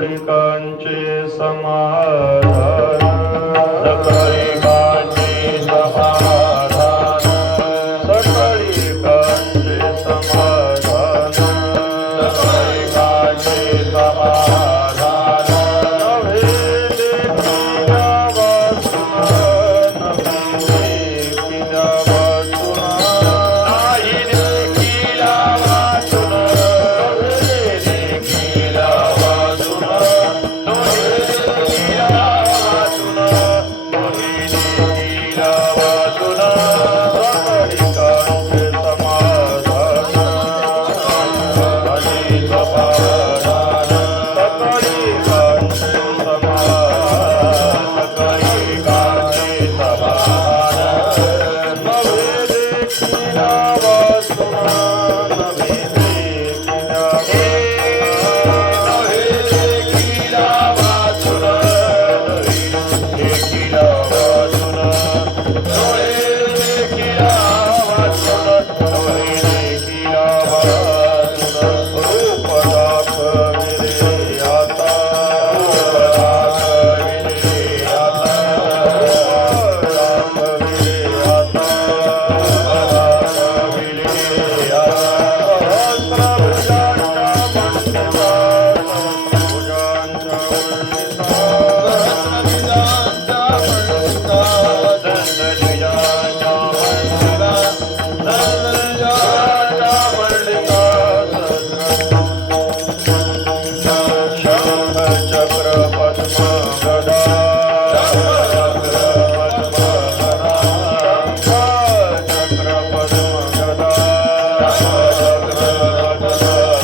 सकळिकांचे समाधान, सकळिकांचे समाधान, सकळिकांचे समाधान, सकळिकांचे समाधान, नव्हे देखिल्या वाचून, नव्हे देखिल्या वाचून, नाही देखिल्या वाचून, नव्हे देखिल्या वाचून, नव्हे देखिल्या वाचून, नव्हे देखिल्या वाचून, सकळिकांचे समाधान, हरी समाधान, सकळिकांचे समाधान, सकळिकांचे समाधान, नव्हे देखिल्या वाचून, नव्हे देखिल्या नव्हे देखिल्या वाचून, नव्हे देखिल्या वाचून, नव्हे देखिल्या वाचून, नव्हे देखिल्या वाचून, रूप दाखविले आता, रूप दाखविले आता, रूप दाखविले आता, दाखविले आता, सहस्रभुजांच्या मंडिता, सहस्रभुजांच्या मंडिता, सहस्रभुजांच्या मंडिता, दंडनिजांच्या मंडिता, दंडनिजांच्या मंडिता, शंख चक्र पद्म गदा, शंख चक्र पद्म गदा, शंख चक्र पद्म गदा,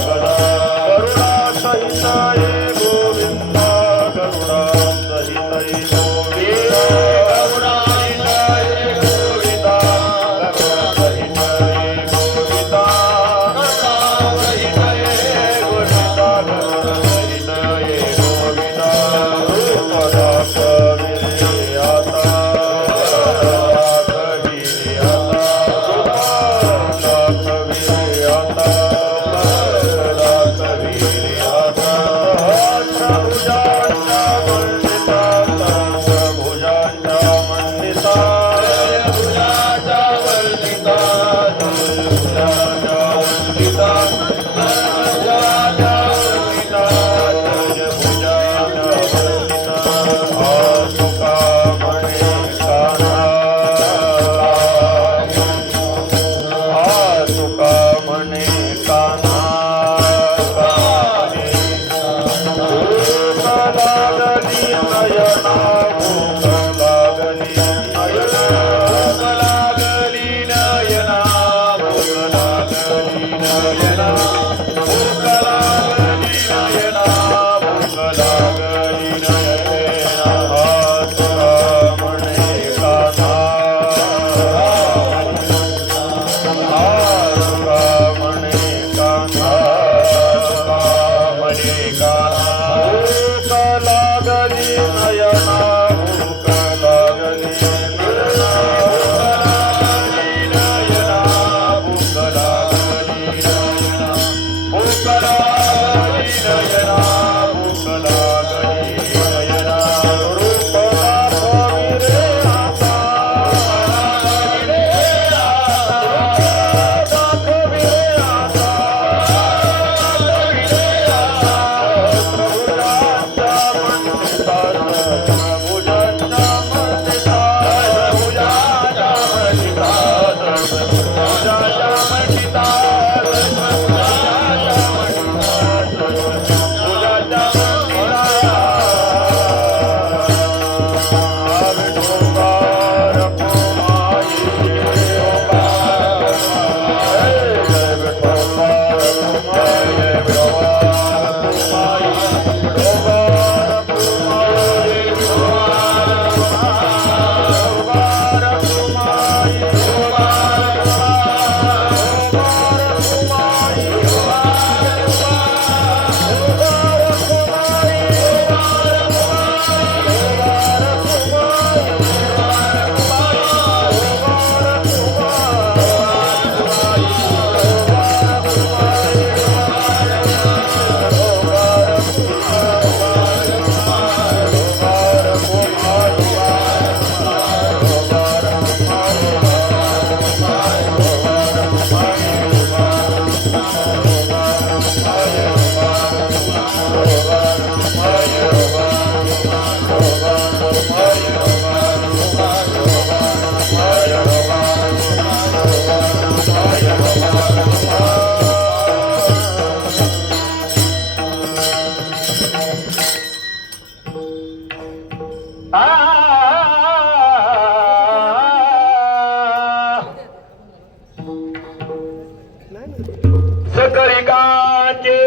सकळिकाचे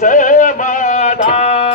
समाधान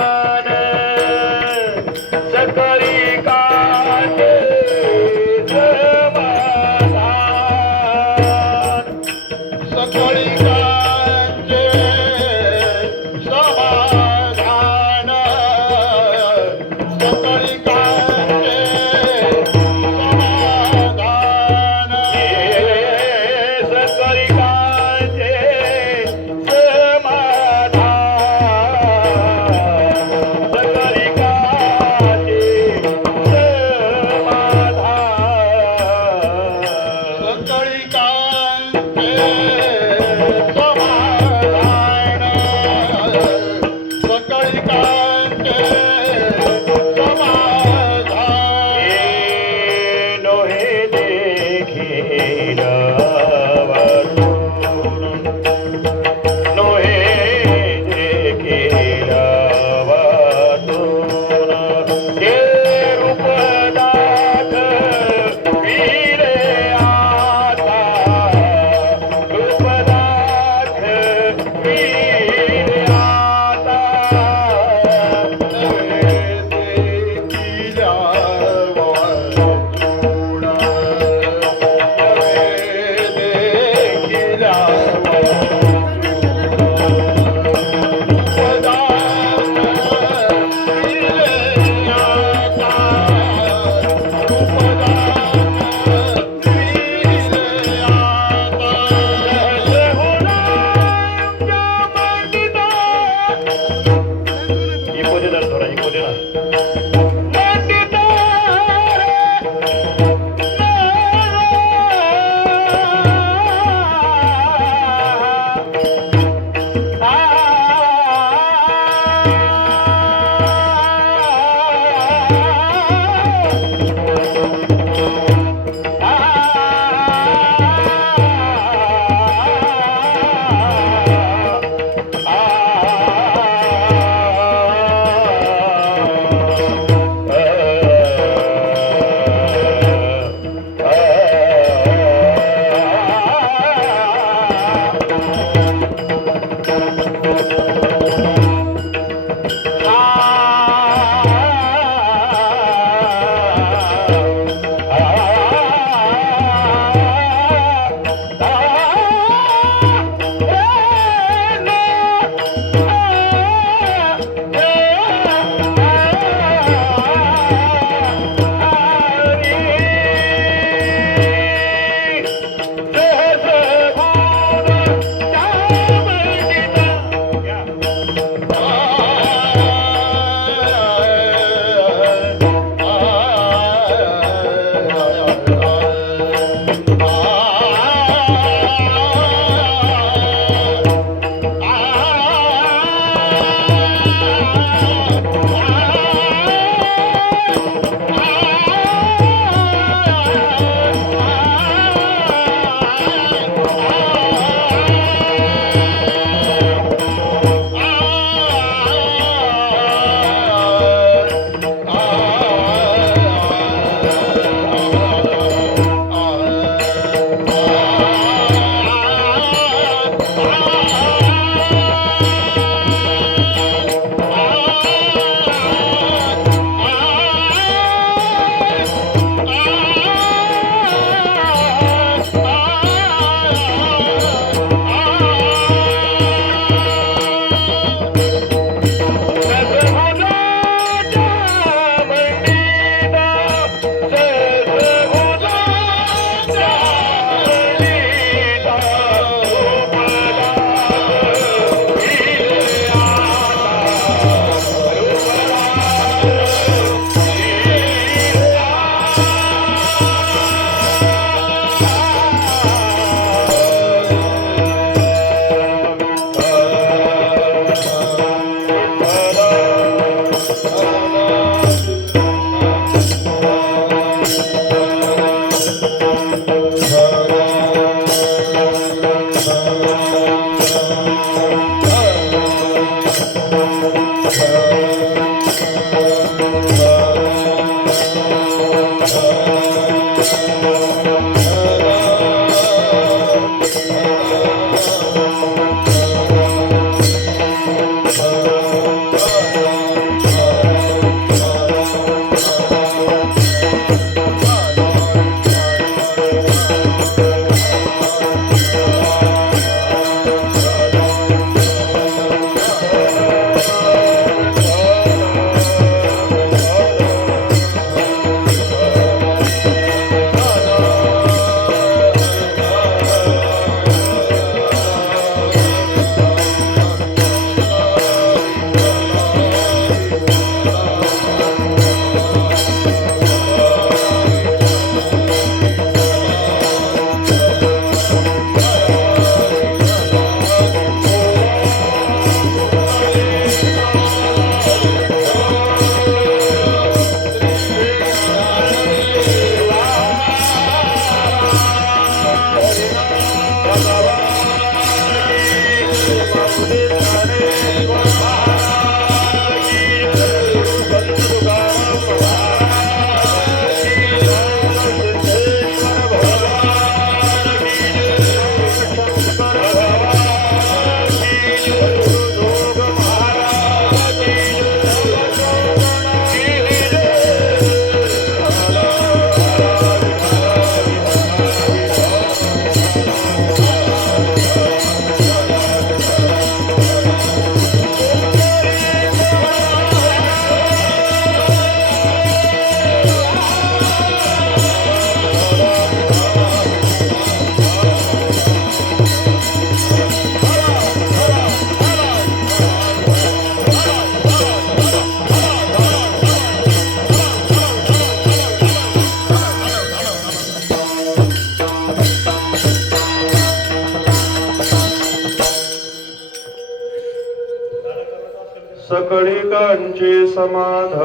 सकळिकांचे समाधान,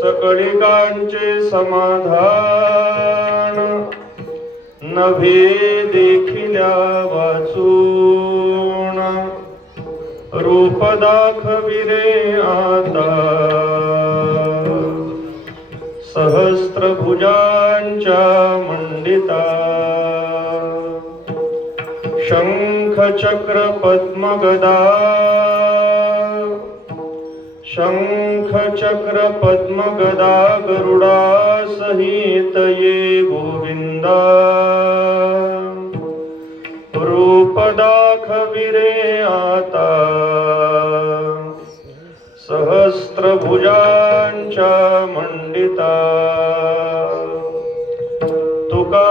सकळिकांचे समाधान, नभे देखिल्या वाचून, रूप दाखविले आता, सहस्त्रभुजांच्या मंडिता, शंख चक्र पद्म गदा, शंख चक्र पद्म गदा, गरुडा सहित ये गोविंदा, रूप दाखविले आता, सहस्त्रभुजांच्या मंडिता, तुका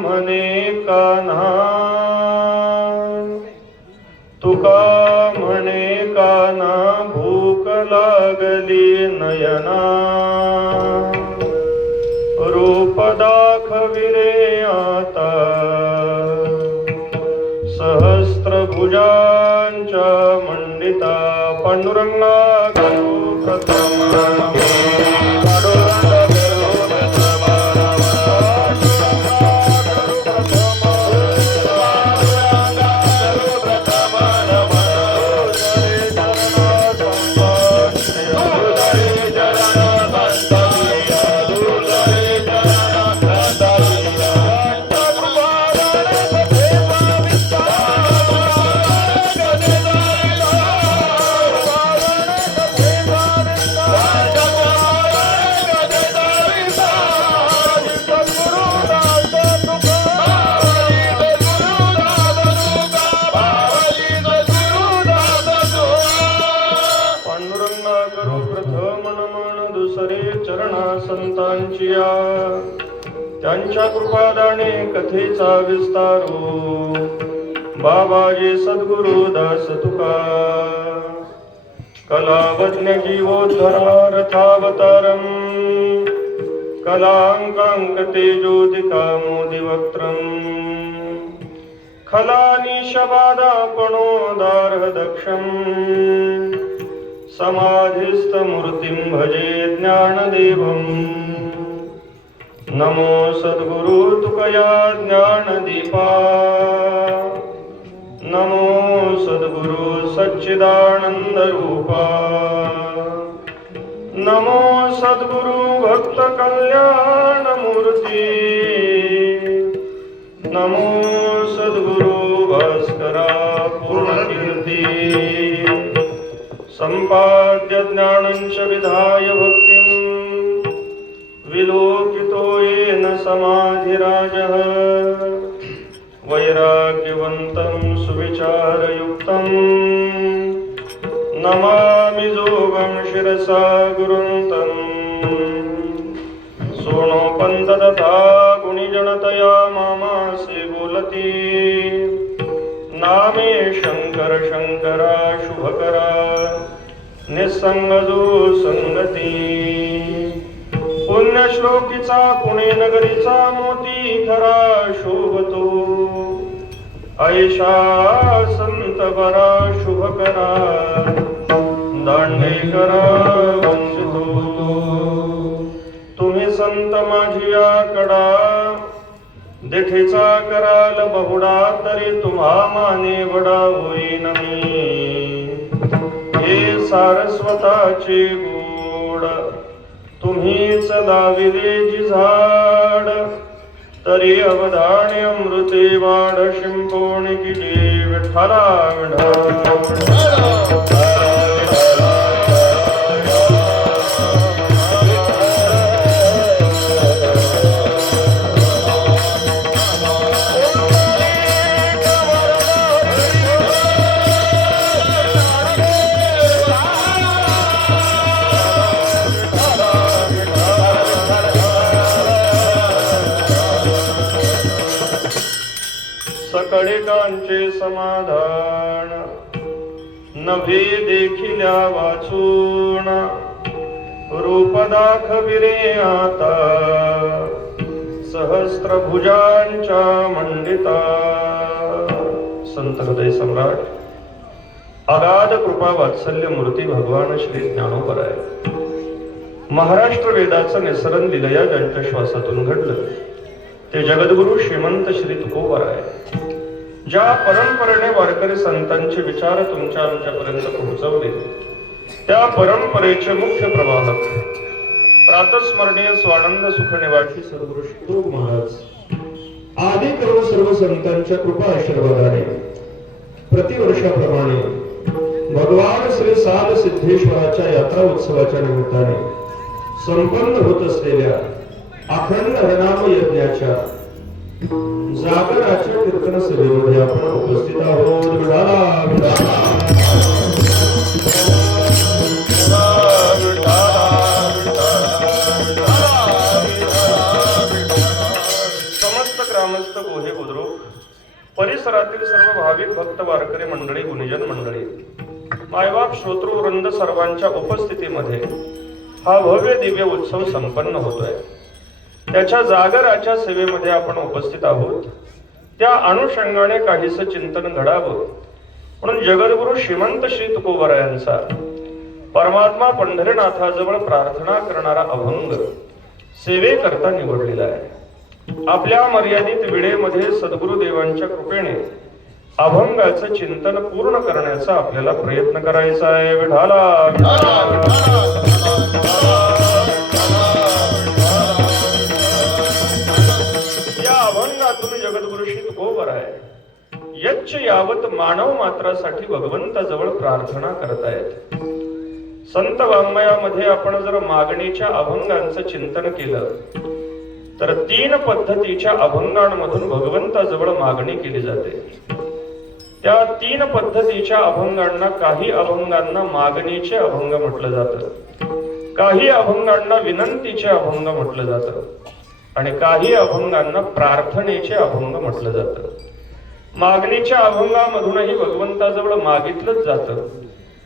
म्हणे कान्हा, तुका म्हणे कान्हा, भूक लागली नयना, रूप दाखविले आता, सहस्त्रभुजांच्या मंडिता, पांडुरंगा करू प्रथम संतांचिया, त्यांच्या कृपादाने कथेचा विस्तारो, बाबाजी सद्गुरु दास तुका, कलावज्ञ जीवोद्धरार्थावतारम, कलांकांक तेजोदिका मोदिवक्त्रम, खलानिशबादापणोदार्ह दक्षम, समाधिस्थमूर्तिं भजे ज्ञानदेवं, नमो सद्गुरु तुकया ज्ञानदीपा, नमो सद्गुरु सच्चिदानंदरूपा, नमो सद्गुरु भक्त कल्याणमूर्ती, नमो सद्गुरु भास्करा पूर्णकीर्ती, संपाद्य ज्ञानंच विधाय भक्तिं, विलोकितो येन समाधिराजः, वैराग्यवन्तं सुविचारयुक्तं, नमामि जोगं शिरसा गुरुन्तं, सोणोपन्त तथा गुणिजनतया मामासे बोलती, नामे शंकर शंकरा शुभकरा, निसंग जो संगती, पुण्यश्लोकीचा पुणे नगरीचा मोती खरा शोभतो, ऐशा संत बरा शुभकरा, दांडेकरा वंशितो, तुम्ही संत माझिया कडा, देठेचा कराल बहुडा, तरी तुम्हा माने वडा होईन मी, हे सारस्वताचे गोड, तुम्हीच लाविले जी झाड, तरी अवधाने अमृते वाढ, शिंपोणिकी जी विठ्ठला सकळिकांचे समाधान, नभे देखिल्या वाचून, रूप दाखविले आता, सहस्त्रभुजांच्या मंडिता, संत हृदय सम्राट अगाध कृपा वात्सल्य मूर्ती भगवान श्री ज्ञानोबराय महाराष्ट्र वेदाचं निसरण लिलया ज्यांच्या श्वासातून घडलं ते जगद्गुरु श्रीमंत श्री तुकोबराय ज्या परंपरेने वारकरी संतांचे विचार तुमच्या आमच्यापर्यंत पोहोचवले त्या परंपरेचे मुख्य प्रवाहक प्रातस्मरणीय स्वानंद सुख निवासी सद्गुरु श्री महाराज आदी करून सर्व संतांच्या कृपा आशीर्वादाने प्रतिवर्षाप्रमाणे भगवान श्री साध सिद्धेश्वराच्या यात्रा उत्सवाच्या निमित्ताने संपन्न होत असलेल्या अखंड हरनाम यज्ञाच्या जागराच्या कीर्तन सभेमध्ये आपण उपस्थित आहोत. विठाला विठाला ग्रामस्थ गोहे बुद्रुक परिसरातील सर्व भाविक भक्त वारकरी मंडळी गुणीजन मंडळी मायबाप श्रोतृवृंद सर्वांच्या उपस्थितीमध्ये हा भव्य दिव्य उत्सव संपन्न होतोय. त्याच्या जागराच्या सेवेमध्ये आपण उपस्थित आहोत. त्या अनुषंगाने काहीस चिंतन घडावं म्हणून जगद्गुरु श्रीमंत श्री तुकोबरायांचा परमात्मा पंढरीनाथाजवळ प्रार्थना करणारा अभंग सेवेकरता निवडलेला आहे. आपल्या मर्यादित वेळेमध्ये सद्गुरुदेवांच्या कृपेने अभंगाचं चिंतन पूर्ण करण्याचा आपल्याला प्रयत्न करायचा आहे. विठाला या अभंगातून जगद्गुरु श्री तुकोबराय यच्च यावत मानव मात्रासाठी भगवंताजवळ प्रार्थना करतायत. संत वाङ्मयामध्ये आपण जर मागणीच्या अभंगांचं चिंतन केलं तर 3 पद्धतीच्या अभंगांमधून भगवंताजवळ मागणी केली जाते. त्या 3 पद्धतीच्या अभंगांना काही अभंगांना मागणीचे अभंग म्हटलं जातं, काही अभंगांना विनंतीचे अभंग म्हटलं जातं आणि काही अभंगांना प्रार्थनेचे अभंग म्हटलं जातं. मागणीच्या अभंगामधूनही भगवंताजवळ मागितलंच जातं,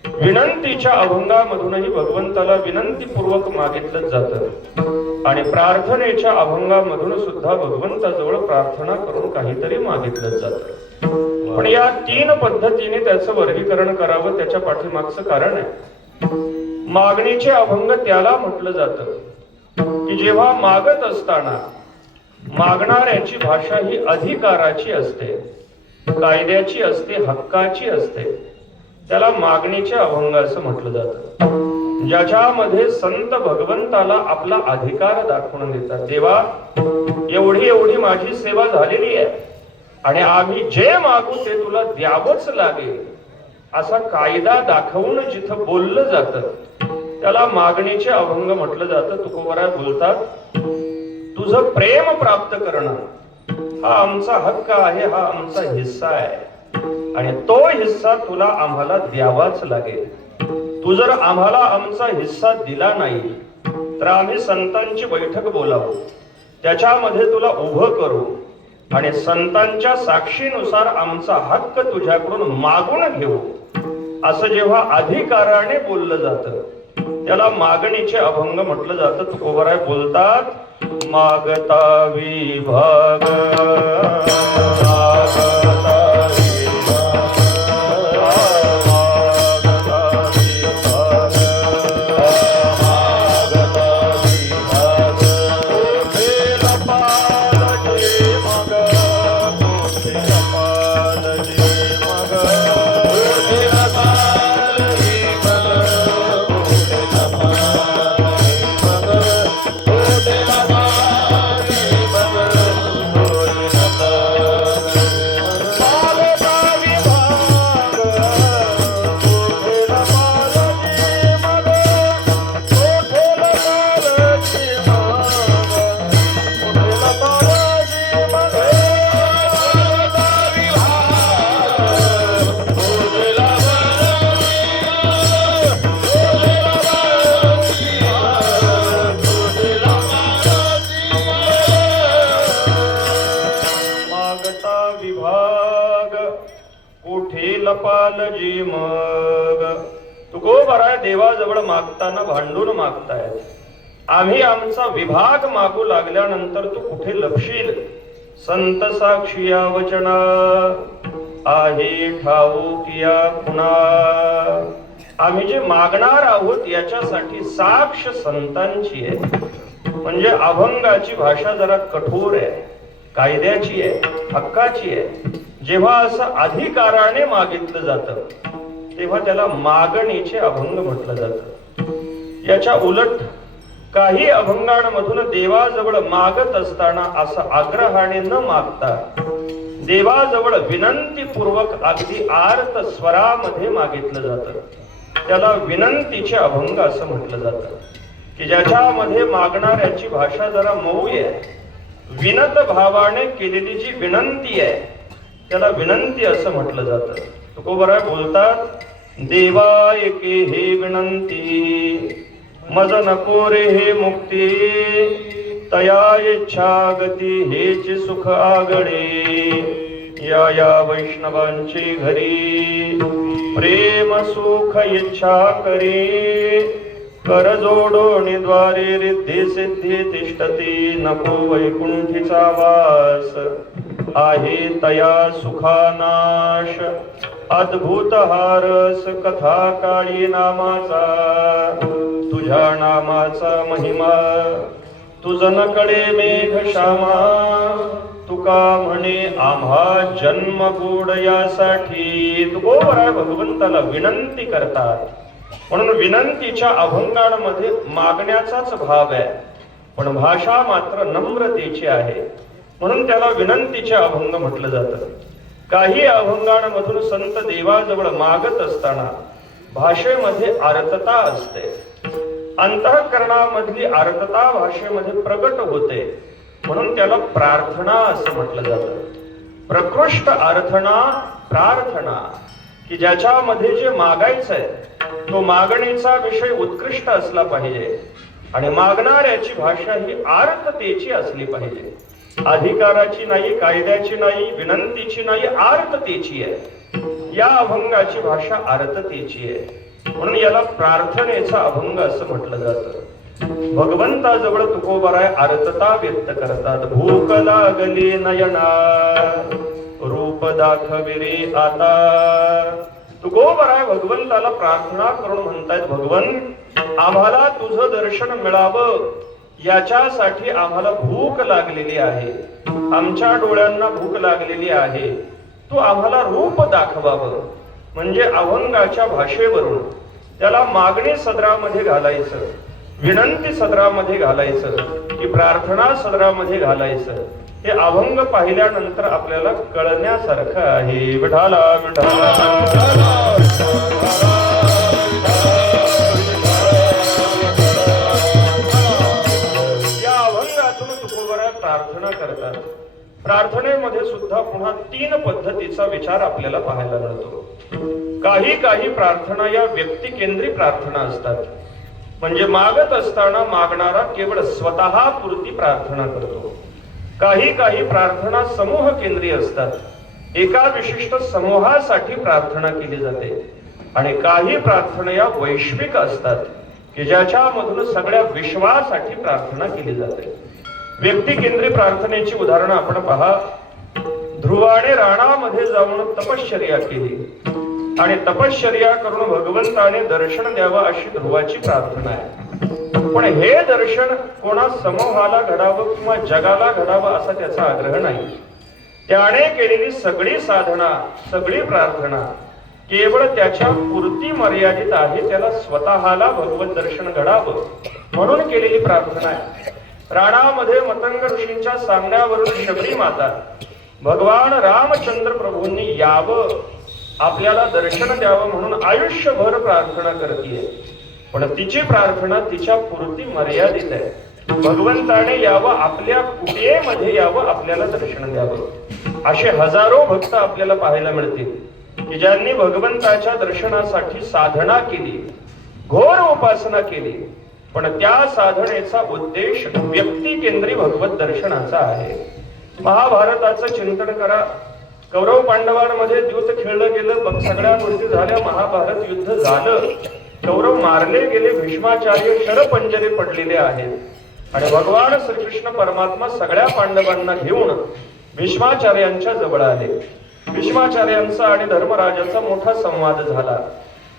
विनंतीच्या अभंगामधूनही भगवंताला विनंतीपूर्वक मागितलंच जातं आणि प्रार्थनेच्या अभंगामधून सुद्धा भगवंताजवळ प्रार्थना करून काहीतरी मागितलंच जातं. पण या 3 पद्धतीने त्याचं वर्गीकरण करावं त्याच्या पाठीमागचं कारण आहे. मागणीचे अभंग त्याला म्हटलं जातं की जेव्हा मागत असताना मागणाऱ्याची भाषा ही अधिकाराची असते, कायद्याची असते, हक्काची असते, त्याला मागणीचे अभंग असं म्हटलं जातं. ज्याच्यामध्ये संत भगवंताला आपला अधिकार दाखवून देतात. देवा, एवढी एवढी माझी सेवा झालेली आहे आणि आम्ही जे मागू ते तुला द्यावंच लागेल असा कायदा दाखवून जिथं बोललं जातं त्याला मागणीचे अभंग म्हटलं जातं. तुकोबराय बोलतात, तुझं प्रेम प्राप्त करणं हा आमचा हक्क आहे, हा आमचा हिस्सा आहे आणि तो हिस्सा तुला आम्हाला द्यावाच लागेल. तू जर आम्हाला आमचा हिस्सा दिला नाही तर आम्ही संतांची बैठक बोलावू, त्याच्यामध्ये तुला उभं करू आणि संतांच्या साक्षीनुसार आमचा हक्क तुझ्याकडून मागून घेऊ असं जेव्हा अधिकाराने बोललं जातं त्याला मागणीचे अभंग म्हटलं जातं. तुकोबराय बोलतात, मागता विभाग लपालजी मग. तुकोबराय देवाजवळ मागताना भांडून मागतायत. आम्ही आमचा विभाग मागू लागल्यानंतर तू कुठे लपशील? संत साक्षी या वचना आहे ठाऊकिया पुन्हा. आम्ही जे मागणार आहोत याच्यासाठी साक्ष संतांची आहे. म्हणजे अभंगाची भाषा जरा कठोर आहे, कायद्याची आहे, हक्काची आहे. जेव्हा असं अधिकाराने मागितलं जातं तेव्हा त्याला मागणीचे अभंग म्हटलं जातं. याच्या उलट काही अभंगांमधून देवाजवळ मागत असताना असं आग्रहाने न मागता देवाजवळ विनंतीपूर्वक अगदी आर्त स्वरामध्ये मागितलं जातं. त्याला विनंतीचे अभंग असं म्हटलं जातं की ज्याच्यामध्ये मागणाऱ्याची भाषा जरा मऊ आहे. विनत भावाने केलेली जी विनंती आहे त्याला विनंती असं म्हटलं जातं. तुकोबराय बोलतात, देवा एके हे विनंती मज नको रे हे मुक्ती, तया इच्छा गती हेच सुख आगडे. या वैष्णवांची घरी प्रेम सुख इच्छा करे, कर जोडोणीद्वारे रिद्धी सिद्धी तिष्ठती. नको वैकुंठीचा वास आहे तया सुखानाश, अद्भुत हारस कथा काळी नामाचा. तुझ्या नामाचा महिमा तुझन कळे मेघ श्यामा, तुका म्हणे आम्हा जन्म गोड यासाठी. तुकोबराय भगवंताला विनंती करतात. म्हणून विनंतीच्या अभंगांमध्ये मागण्याचाच भाव आहे, पण भाषा मात्र नम्रतेची आहे. म्हणून त्याला विनंतीचे अभंग म्हटलं जातं. काही अभंगांमधून संत देवाजवळ मागत असताना भाषेमध्ये आर्तता असते. अंतःकरणामधली आर्तता भाषेमध्ये प्रकट होते. म्हणून त्याला प्रार्थना असं म्हटलं जातं. प्रकृष्ट अर्थना प्रार्थना, की ज्याच्यामध्ये जे मागायचंय तो मागणीचा विषय उत्कृष्ट असला पाहिजे आणि मागणाऱ्याची भाषा ही आर्ततेची असली पाहिजे. अधिकाराची नाही, कायद्याची नाही, विनंतीची नाही, आर्ततेची आहे. या अभंगाची भाषा आर्ततेची आहे. म्हणून याला प्रार्थनेचा अभंग असं म्हटलं जातं. भगवंताजवळ तुकोबराय आर्तता व्यक्त करतात. भूक लागली नयना रूप दाखविरे आता. तुकोबराय भगवंताला प्रार्थना करून म्हणतायत, भगवंत आम्हाला तुझं दर्शन मिळावं याच्यासाठी आम्हाला भूक लागलेली आहे. आमच्या डोळ्यांना भूक लागलेली आहे. तू आम्हाला रूप दाखवावं. म्हणजे अभंगाच्या भाषेवरून त्याला मागणी सदरामध्ये घालायचं, विनंती सदरामध्ये घालायचं की प्रार्थना सदरामध्ये घालायचं. हे अभंग पाहिल्यानंतर आपल्याला कळण्यासारखं आहे. विठाला विठाला या अभंगातून तुकोबराय प्रार्थना करतात. प्रार्थनेमध्ये सुद्धा पुन्हा 3 पद्धतीचा विचार आपल्याला पाहायला मिळतो. काही प्रार्थना या व्यक्तिकेंद्री प्रार्थना असतात. म्हणजे मागत असताना मागणारा केवळ स्वतः पुरती प्रार्थना करतो. काही प्रार्थना समूह केंद्रीय असतात. एका विशिष्ट समूहासाठी प्रार्थना केली जाते. आणि काही प्रार्थना या वैश्विक असतात की ज्याच्यामधून सगळ्या विश्वासाठी प्रार्थना केली जाते. व्यक्तिकेंद्री प्रार्थनेची उदाहरणं आपण पहा. ध्रुवाने राणामध्ये जाऊन तपश्चर्या केली आणि तपश्चर्या करून भगवंताने दर्शन द्यावं अशी ध्रुवाची प्रार्थना आहे. पण हे दर्शन कोणा समूहाला घडावं किंवा जगाला घडावं असा त्याचा आग्रह नाही. त्याने केलेली सगळी साधना, सगळी प्रार्थना केवळ त्याच्या पुरती मर्यादित आहे. त्याला स्वतःला भगवत दर्शन घडावं म्हणून केलेली प्रार्थना आहे. राणामध्ये मतंग ऋषींच्या सांगण्यावरून शबरी माता भगवान रामचंद्र प्रभूंनी यावं, आपल्याला दर्शन द्यावं म्हणून आयुष्यभर प्रार्थना करतीये. पण तिची प्रार्थना तिच्या पुरती मर्यादित आहे. भगवंताने यावं, आपल्या कुटियेमध्ये यावं, आपल्याला दर्शन द्यावं. असे हजारो भक्त आपल्याला पाहायला मिळतील की ज्यांनी भगवंताच्या दर्शनासाठी साधना केली, घोर उपासना केली. पण त्या साधनेचा उद्देश व्यक्तिकेंद्री भगवत दर्शनाचा आहे. महाभारताचं चिंतन करा. कौरव पांडवांमध्ये युद्ध खेळलं गेलं, सगळ्या गोष्टी झाल्या, महाभारत युद्ध झालं, कौरव मारले गेले, भीष्माचार्य शरपंजरे पडलेले आहेत आणि भगवान श्रीकृष्ण परमात्मा सगळ्या पांडवांना घेऊन भीष्माचार्यांच्या जवळ आले भीष्माचार्यांचा आणि धर्मराजाचा मोठा संवाद झाला.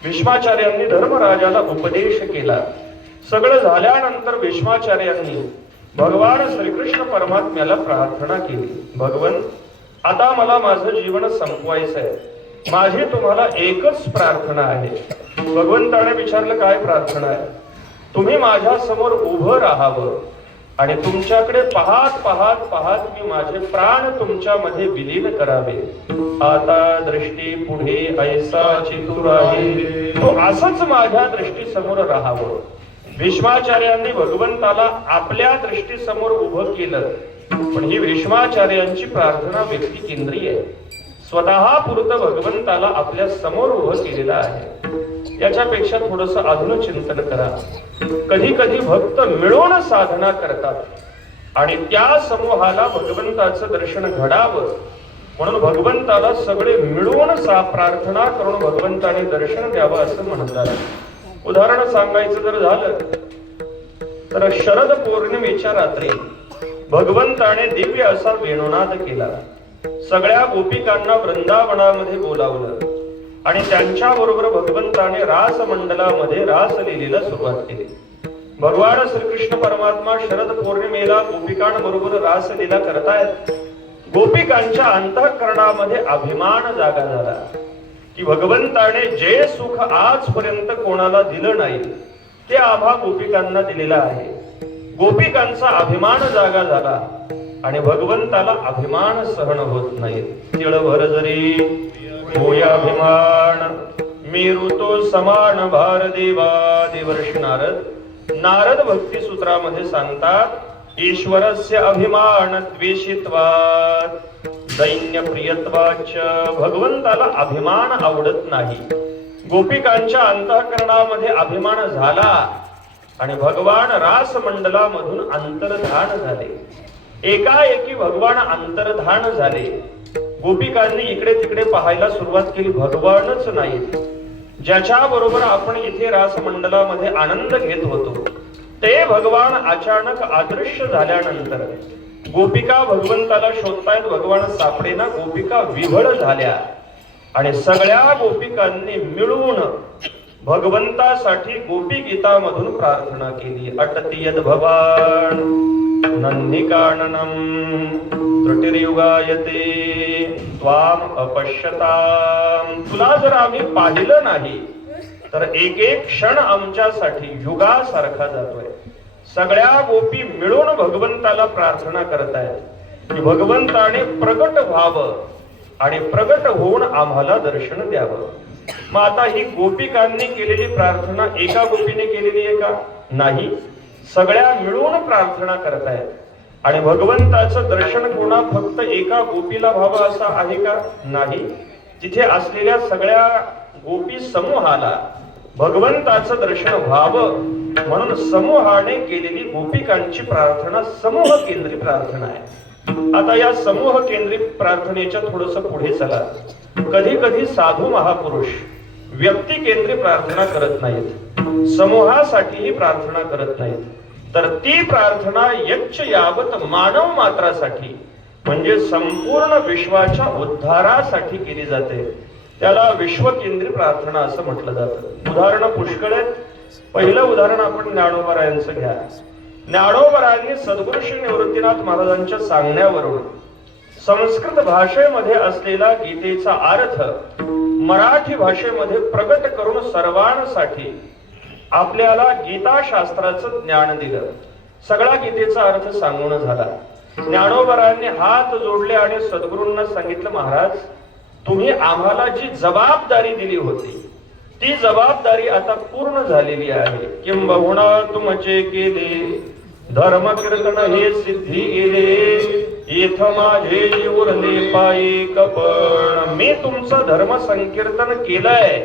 भीष्माचार्यांनी धर्मराजाला उपदेश केला. सगळं झाल्यानंतर भीष्माचार्यांनी भगवान श्रीकृष्ण परमात्म्याला प्रार्थना केली, भगवन आता मला माझं जीवन संपवायचं आहे, माझी तुम्हाला एकच प्रार्थना आहे. भगवंताने विचारलं काय प्रार्थना आहे? तुम्ही माझ्या समोर उभं राहावं आणि तुमच्याकडे पाहत पाहत पाहत मी माझे प्राण तुमच्यामध्ये विलीन करावे. आता दृष्टी पुढे ऐसा चितूर आहे, तो असंच माझ्या दृष्टी समोर राहावं. भीष्माचार्यांनी भगवंताला आपल्या दृष्टी समोर उभं केलं, पण ही भीष्माचार्यांची प्रार्थना व्यक्ती केंद्रीय आहे. स्वतः पुरतं भगवंताला आपल्या समोर उभं केलेलं आहे. याच्यापेक्षा थोडस अधून चिंतन करा. कधी कधी भक्त मिळून साधना करतात आणि त्या समूहाला भगवंताचं दर्शन घडावं म्हणून भगवंताला सगळे मिळून प्रार्थना करून भगवंताने दर्शन द्यावं असं म्हणतात. उदाहरण सांगायचं जर झालं तर शरद पौर्णिमेच्या रात्री भगवंताने दिव्य असा वेणुनाद केला. सगळ्या गोपिकांना वृंदावनामध्ये बोलावलं आणि त्यांच्या बरोबर भगवंताने रास मंडलामध्ये रास लीलेला सुरुवात केली. भगवान श्रीकृष्ण परमात्मा शरद पौर्णिमेला गोपिकांबरोबर रास लीला करतायत. गोपिकांच्या अंतःकरणामध्ये अभिमान जागा झाला की भगवंताने जे सुख आजपर्यंत कोणाला दिलं नाही ते आम्हा गोपिकांना दिलेलं आहे. गोपिकांचा अभिमान जागा झाला आणि भगवंताला अभिमान सहन होत नाही. तिळभर जरी होयाभिमान मेरू तो समान भार देवा. देवर्षी नारद भक्ती सूत्रामध्ये सांगतात, ईश्वरस्य अभिमान द्वेषित्वात् दैन्य प्रियत्वाच. भगवंताला अभिमान आवडत नाही. गोपिकांच्या अंतःकरणामध्ये अभिमान झाला आणि भगवान रास मंडलामधून अंतर्धान झाले. एकाएकी भगवान अंतर्धान झाले. गोपिकांनी इकडे तिकडे पाहायला सुरुवात केली, भगवानच नाहीत. ज्याच्या बरोबर आपण इथे रास मंडलामध्ये आनंद घेत होतो ते भगवान अचानक अदृश्य झाल्यानंतर गोपिका भगवंताला शोधतायत, भगवान सापडेना. गोपिका विव्हळ झाल्या आणि सगळ्या गोपिकांनी मिळून भगवंतासाठी गोपी गीतामधून प्रार्थना केली. अटति यद भवान नन्निकाननम त्रुटिर्युगायते त्वाम अपश्यताम. तुला जर आम्ही पाहिलं नाही तर एक एक क्षण आमच्यासाठी युगासारखा जातोय. सगळ्या गोपी मिळून भगवंताला प्रार्थना करतायत की भगवंताने प्रगट व्हावं आणि प्रगट होऊन आम्हाला दर्शन द्यावं. मग आता ही गोपिकांनी केलेली प्रार्थना एका गोपीने केलेली आहे का? नाही. सगळ्या मिळून प्रार्थना करतायत आणि भगवंताचं दर्शन कोणा फक्त एका गोपीला व्हावं असं आहे का? नाही. तिथे असलेल्या सगळ्या गोपी समूहाला भगवंताचं दर्शन व्हावं म्हणून समूहाने केलेली गोपिकांची प्रार्थना समूह केंद्री प्रार्थना आहे. आता या समूह केंद्री प्रार्थनेच्या थोडस पुढे चला. कधी कधी साधू महापुरुष व्यक्ती केंद्री प्रार्थना करत नाहीत, समूहासाठीही प्रार्थना करत नाहीत, तर ती प्रार्थना यच्च यावत मानव मात्रासाठी म्हणजे संपूर्ण विश्वाच्या उद्धारासाठी केली जाते. त्याला विश्वकेंद्री प्रार्थना असं म्हटलं जातं. उदाहरण पुष्कळ आहेत. पहिलं उदाहरण आपण ज्ञानोबरायांचं घ्या. ज्ञानोबरायांनी सद्गुरू श्री निवृत्तीनाथ महाराजांच्या सांगण्यावरून संस्कृत भाषेमध्ये असलेला गीतेचा अर्थ मराठी भाषेमध्ये प्रकट करून सर्वांसाठी आपल्याला गीता शास्त्राचं ज्ञान दिलं. सगळा गीतेचा अर्थ सांगून झाला. ज्ञानोबरायांनी हात जोडले आणि सद्गुरूंना सांगितलं, महाराज तुम्ही आम्हाला जी जबाबदारी दिली होती ती जबाबदारी आता पूर्ण झालेली आहे. किंबहुना तुमचे केले धर्म कीर्तन हे सिद्धी गेले, इथ माझे उरले पायी कपण. मी तुमचं धर्म संकीर्तन केलंय,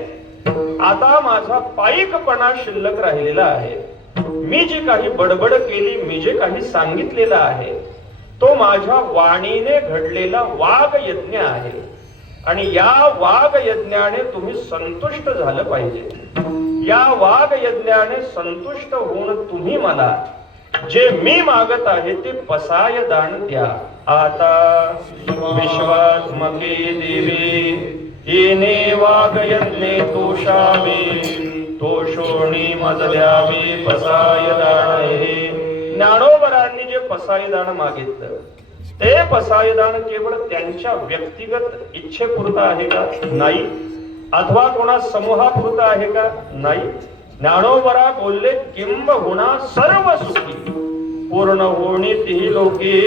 आता माझा पायिकपणा शिल्लक राहिलेला आहे. मी जी काही बडबड केली, मी जे काही सांगितलेलं आहे तो माझ्या वाणीने घडलेला वाग यज्ञ आहे आणि या वाग यज्ञाने तुम्ही संतुष्ट झालं पाहिजे. या वाग यज्ञाने संतुष्ट होऊन तुम्ही मला जे मी मागत आहे ते पसाय दान द्या. आता विश्वात्मके देवी येणे वागयज्ञे तोषावे, तोषोणी मज द्यावे पसाय दान. ज्ञानोबरांनी जे पसायदान मागितलं ते पसायदान केवळ त्यांच्या व्यक्तिगत इच्छेपुरता आहे का? नाही. अथवा कोणा समूहापुरता आहे का? नाही. ज्ञानोबरा बोलले किंबहुना सर्व सुखी पूर्ण होणी ती लोके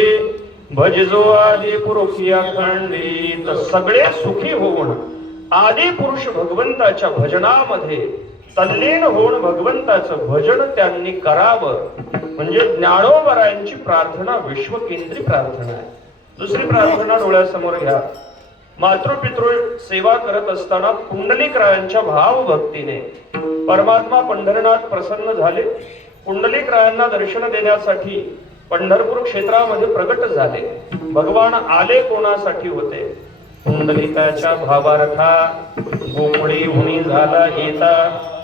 भजजो आदि पुरुष अखंडित. सगळे सुखी होऊन आदि पुरुष भगवंताच्या भजनामध्ये तल्लीन होऊन भगवंताचं भजन त्यांनी करावं. म्हणजे ज्ञानोबरायांची प्रार्थना विश्वकेंद्री प्रार्थना आहे. दुसरी प्रार्थना डोळ्यासमोर घ्या. मातृपितृ सेवा करत असताना पुंडलिकरायांच्या भावभक्तीने परमात्मा पंढरनाथ प्रसन्न झाले. पुंडलिकरायांना दर्शन देण्यासाठी पंढरपूर क्षेत्रामध्ये प्रकट झाले. भगवान आले कोणासाठी होते? पुंडलिकाच्या भावार्था गोकुळी हुनी झाला येता,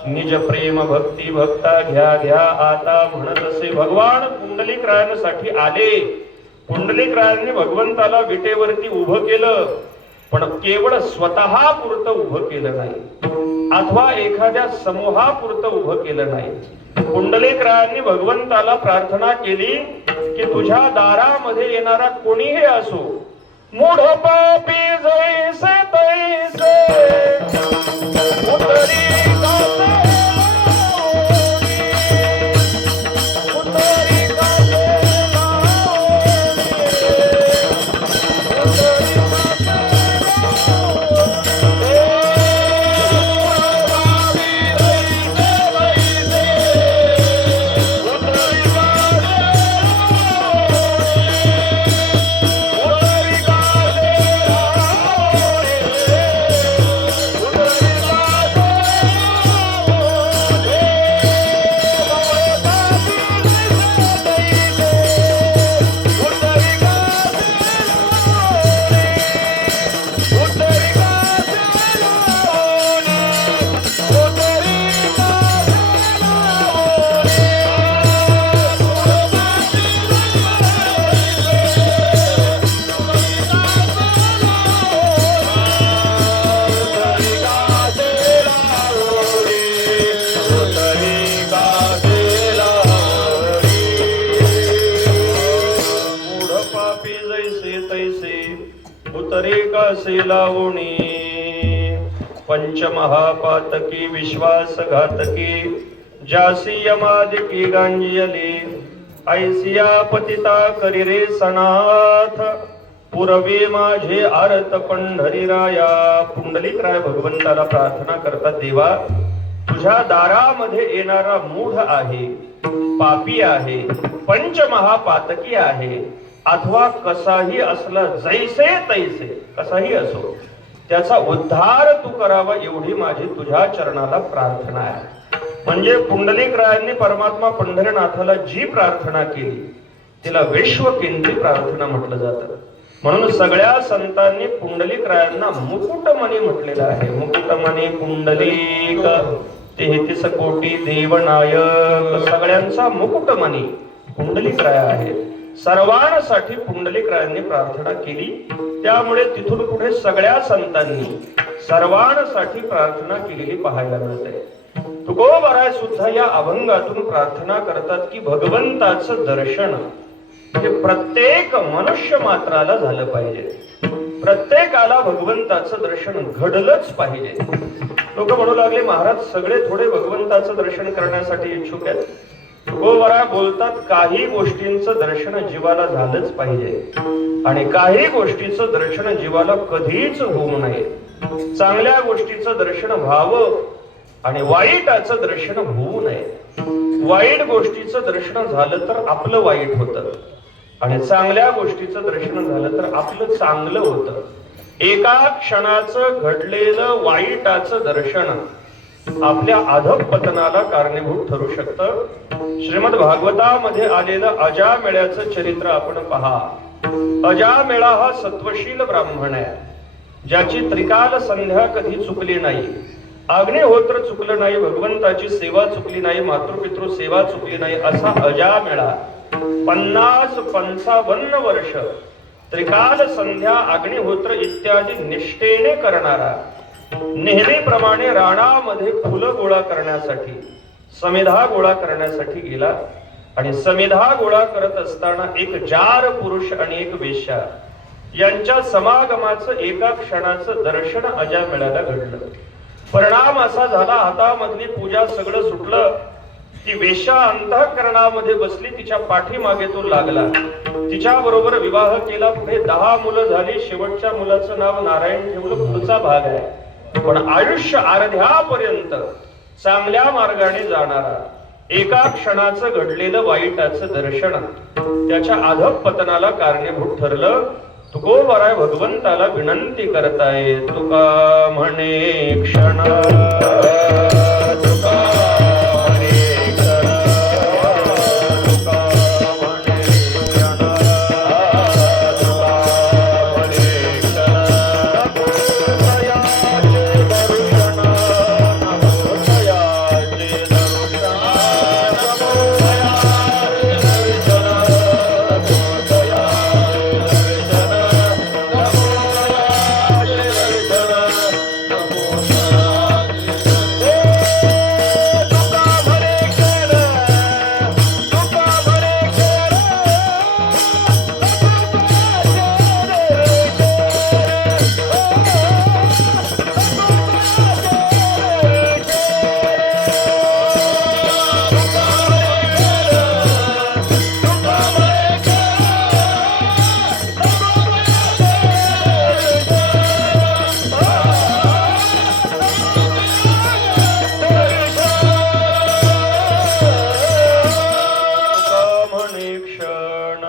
निज प्रेम भक्ती भक्ता घ्या घ्या आता म्हणत असे. भगवान पुंडलिकरायांसाठी आले. पुंडलिकरायांनी भगवंताला विटेवरती उभं केलं, पण केवळ स्वतः पुरतं उभं केलं नाही अथवा एखाद्या समूहापुरतं उभं केलं नाही. पुंडलिकरायांनी भगवंताला प्रार्थना केली की तुझ्या दारामध्ये येणारा कोणीही असो, मूढ पापी जैसे तैसे उतरी लावणी. पंचमहापातकी विश्वासघातकी जासी यमादिकी गांजियली, ऐसिया पतिता करी रे सनाथ पुरवे माझे आरत पंढरीराया. पुंडलिकराय भगवंताला प्रार्थना करतात, देवा तुझ्या दारामध्ये येणारा मूढ आहे, पापी आहे, पंचमहापातकी आहे, अथवा कसाही असला जैसे तैसे कसाही असो त्याचा उद्धार तू करावा एवढी माझी तुझ्या चरणाला प्रार्थना आहे. म्हणजे पुंडलिकरायांनी परमात्मा पंढरनाथाला जी प्रार्थना केली तिला विश्वकेंद्री प्रार्थना म्हटलं जातं. म्हणून सगळ्या संतांनी पुंडलिकरायांना मुकुटमणी म्हटलेलं आहे. मुकुटमणी पुंडलिक 33 कोटी देवनायक, सगळ्यांचा मुकुटमणी पुंडलिकराय आहे. सर्वांसाठी पुंडलिकरायांनी प्रार्थना केली. त्यामुळे तिथून पुढे सगळ्या संतांनी सर्वांसाठी प्रार्थना केलेली पाहायला मिळते. तुकोबराय सुद्धा या अभंगातून प्रार्थना करतात की भगवंताचं दर्शन हे प्रत्येक मनुष्य मात्राला झालं पाहिजे. प्रत्येकाला भगवंताचं दर्शन घडलंच पाहिजे. लोक म्हणू लागले, महाराज सगळे थोडे भगवंताचं दर्शन करण्यासाठी इच्छुक आहेत. तुकोबराय बोलतात, काही गोष्टींचं दर्शन जीवाला झालंच पाहिजे आणि काही गोष्टीचं दर्शन जीवाला कधीच होऊ नये. चांगल्या गोष्टीचं दर्शन व्हावं आणि वाईटाचं दर्शन होऊ नये. वाईट गोष्टीचं दर्शन झालं तर आपलं वाईट होतं आणि चांगल्या गोष्टीचं दर्शन झालं तर आपलं चांगलं होतं. एका क्षणाचं घडलेलं वाईटाचं दर्शन आपल्या अधःपतनाला कारणीभूत ठरू शकतं. श्रीमद भागवतामध्ये आलेलं अजामेळ्याचं चरित्र आपण पहा. अजामेळा हा सत्वशील ब्राह्मण आहे, ज्याची त्रिकाल संध्या कधी चुकली नाही, अग्निहोत्र चुकलं नाही, भगवंताची सेवा चुकली नाही, मातृपितृ सेवा चुकली नाही, असा अजामेळा 50-55 वर्ष त्रिकाल संध्या अग्निहोत्र इत्यादी निष्ठेने करणारा, नेहमीप्रमाणे राणामध्ये फुलं गोळा करण्यासाठी, समिधा गोळा करण्यासाठी गेला. आणि समिधा गोळा करत असताना एक जार पुरुष आणि एक वेश्या यांच्या समागमाचं एका क्षणाचं दर्शन अजामिळाला घडलं. परिणाम असा झाला, हातामधली पूजा सगळं सुटलं. ती वेश्या अंतःकरणामध्ये बसली, तिच्या पाठीमागे तो लागला, तिच्या बरोबर विवाह केला. पुढे 10 मुलं झाली. शेवटच्या मुलाचं नाव नारायण ठेवलं. पुढचा भाग आहे. पण आयुष्य अर्ध्यापर्यंत चांगल्या मार्गाने जाणारा, एका क्षणाचं घडलेलं वाईटाचं दर्शन त्याच्या अधःपतनाला कारणीभूत ठरलं. तुकोबराय भगवंताला विनंती करताय, तुका म्हणे क्षण, तुका म्हणे क्षण, तुका म्हणे क्षण, तुका म्हणे क्षण, तयाचे दर्शन, नमो तयाचे दर्शन, नमो तयाचे दर्शन, नमो तयाचे दर्शन,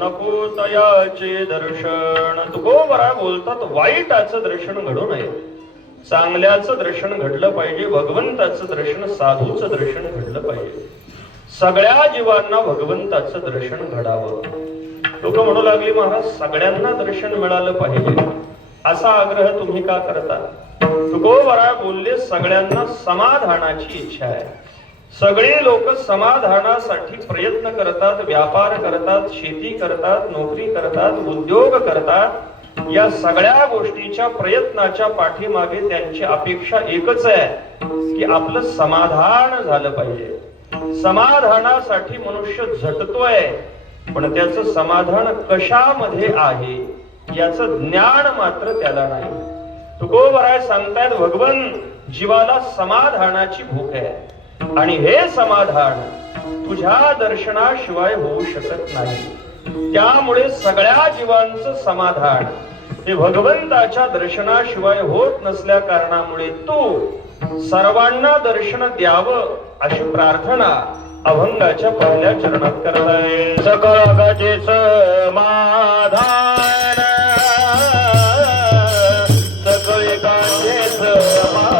नको तयाचे दर्शन. तुकोबराय बोलतात, वाईटाचं दर्शन घडू नये, चांगल्याचं दर्शन घडलं पाहिजे. भगवंताचं दर्शन, साधूचं दर्शन घडलं पाहिजे. सगळ्या जीवांना भगवंताचं दर्शन घडावं. लोक म्हणू लागली, महाराज सगळ्यांना दर्शन मिळालं पाहिजे, असा आग्रह तुम्ही का करता? तुकोबराय बोलले, सगळ्यांना समाधानाची इच्छा आहे. सगळे लोक समाधानासाठी प्रयत्न करतात, व्यापार करतात, शेती करतात, नोकरी करतात, उद्योग करतात. या सगळ्या गोष्टीच्या प्रयत्नाच्या पाठीमागे त्यांची अपेक्षा एकच आहे की आपलं समाधान झालं पाहिजे. समाधानासाठी मनुष्य झटतोय, पण त्याचं समाधान कशामध्ये आहे याचं ज्ञान मात्र त्याला नाही. तुकोबराय सांगतायत, भगवन जीवाला समाधानाची भूक आहे आणि हे समाधान तुझ्या दर्शनाशिवाय होऊ शकत नाही. त्यामुळे सगळ्या जीवांचं समाधान हे भगवंताच्या दर्शनाशिवाय होत नसल्या कारणामुळे तू सर्वांना दर्शन द्यावं अशी प्रार्थना अभंगाच्या पहिल्या चरणात करत आहे. सकळ गजे समाधान, सकळ गाजे समाधान,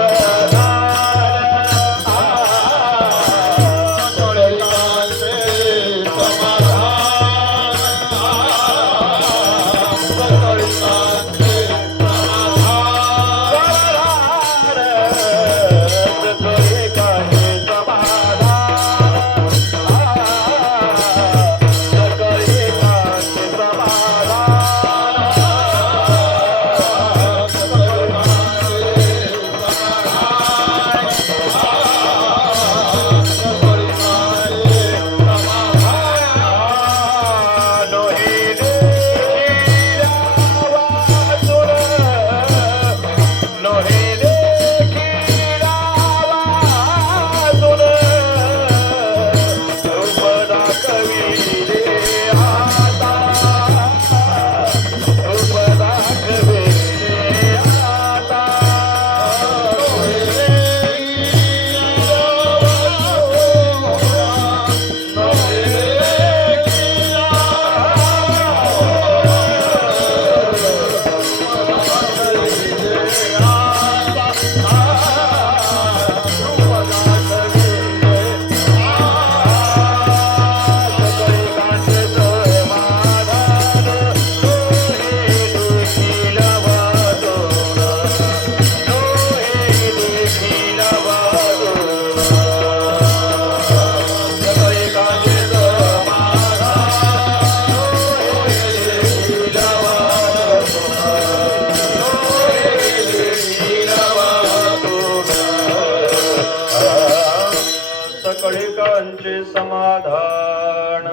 सगळ्यांचे समाधान.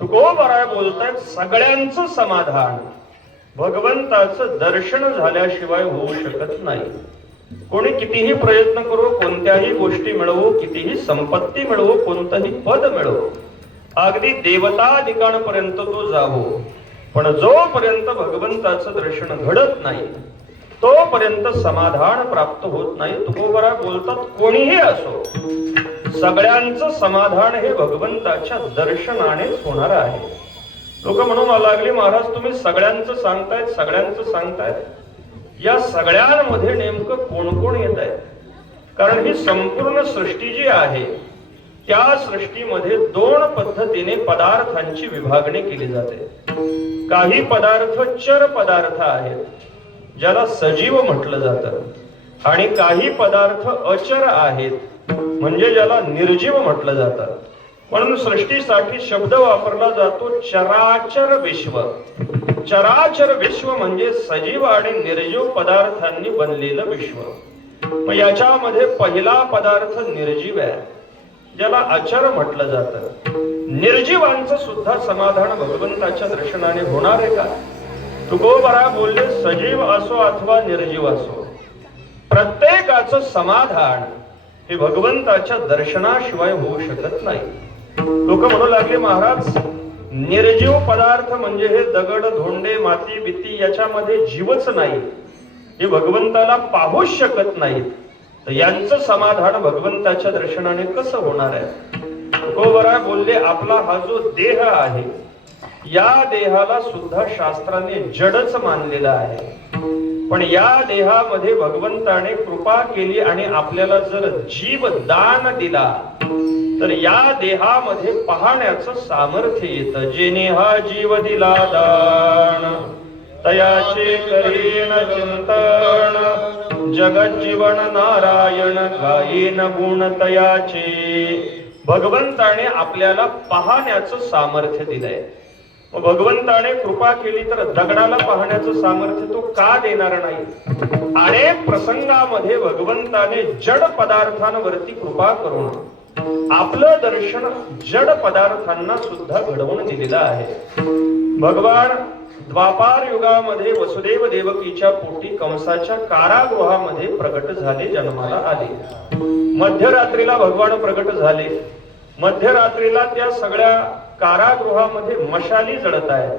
तुकोबराय बोलतायत सगळ्यांचं समाधान भगवंताचं दर्शन झाल्याशिवाय होऊ शकत नाही. कोणी कितीही प्रयत्न करो, कोणत्याही गोष्टी मिळवो, कितीही संपत्ती मिळवो, कोणतंही पद मिळवो, अगदी देवताधिकांपर्यंत तो जावो, पण जोपर्यंत भगवंताचं दर्शन घडत नाही तोपर्यंत समाधान प्राप्त होत नाही. तुकोबराय बोलतात कोणीही असो, सगळ्यांचं समाधान हे भगवंताच्या दर्शनानेच होणार आहे. लोक म्हणून लागली, महाराज तुम्ही सगळ्यांचं सांगतायत, सगळ्यांचं सांगतायत, या सगळ्यांमध्ये नेमकं कोण कोण येत आहे? कारण ही संपूर्ण सृष्टी जी आहे त्या सृष्टीमध्ये दोन पद्धतीने पदार्थांची विभागणी केली जाते. काही पदार्थ चर पदार्थ आहेत ज्याला सजीव म्हटलं जातं, आणि काही पदार्थ अचर आहेत म्हणजे ज्याला निर्जीव म्हटलं जातं. म्हणून सृष्टीसाठी शब्द वापरला जातो चराचर विश्व. चराचर विश्व म्हणजे सजीव आणि निर्जीव पदार्थांनी बनलेलं विश्व. मग याच्यामध्ये पहिला पदार्थ निर्जीव आहे ज्याला अचर म्हटलं जातं. निर्जीवांचं सुद्धा समाधान भगवंताच्या दर्शनाने होणार आहे का? तुकोबराय बोलले सजीव असो अथवा निर्जीव असो, प्रत्येकाचं समाधान हे भगवंताच्या दर्शनाशिवाय होऊ शकत नाही. लोक म्हणू लागले, महाराज निर्जीव पदार्थ म्हणजे हे दगड, धोंडे, माती, बिती याच्यामध्ये जीवच नाही, हे भगवंताला पाहूच शकत नाहीत, तर यांचं समाधान भगवंताच्या दर्शनाने कसं होणार आहे? तुकोबराय बोलले आपला हा जो देह आहे या देहाला सुद्धा शास्त्राने जडच मानलेला आहे, पण या देहामध्ये भगवंताने कृपा केली आणि आपल्याला जर जीव दान दिला तर या देहामध्ये पाहण्याचं सामर्थ्य येतं. जेने हा जीव दिला दान तयाचे करीन चिंतन, जगत जीवन नारायण गायीन गुण तयाचे. भगवंताने आपल्याला पाहण्याचं सामर्थ्य दिलंय. भगवंताने कृपा केली तर दगडाला पाहण्याचं सामर्थ्य तो का देणार नाही? अनेक प्रसंगामध्ये भगवंताने जड पदार्थांवरती कृपा करून आपलं दर्शन जड पदार्थांना सुद्धा घडवून दिलेलं आहे. भगवान द्वापार युगामध्ये वसुदेव देवकीच्या पोटी कंसाच्या कारागृहामध्ये प्रगट झाले, जन्माला आले. मध्यरात्रीला भगवान प्रगट झाले. मध्यरात्रीला त्या सगळ्या कारागृहामध्ये मशाली जळत आहेत.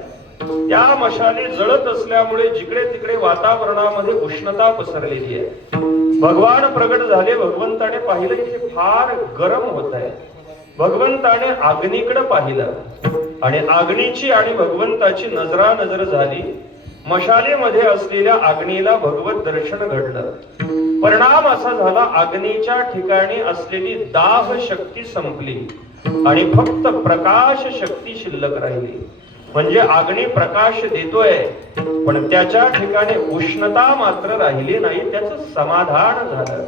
त्या मशाली जळत असल्यामुळे जिकडे तिकडे वातावरणामध्ये उष्णता पसरलेली आहे. भगवान प्रगट झाले. भगवंताने पाहिलं की फार गरम होत आहे. भगवंताने अग्नीकडे पाहिलं आणि अग्नीची आणि भगवंताची नजरानजर झाली. मशालीमध्ये असलेल्या अग्नीला भगवत दर्शन घडलं. परिणाम असा झाला, अग्नीच्या ठिकाणी असलेली दाह शक्ती संपली आणि फक्त प्रकाश शक्ती शिल्लक राहिली. म्हणजे अग्नी प्रकाश देतोय पण त्याच्या ठिकाणी उष्णता मात्र राहिली नाही. त्याचं समाधान झालं.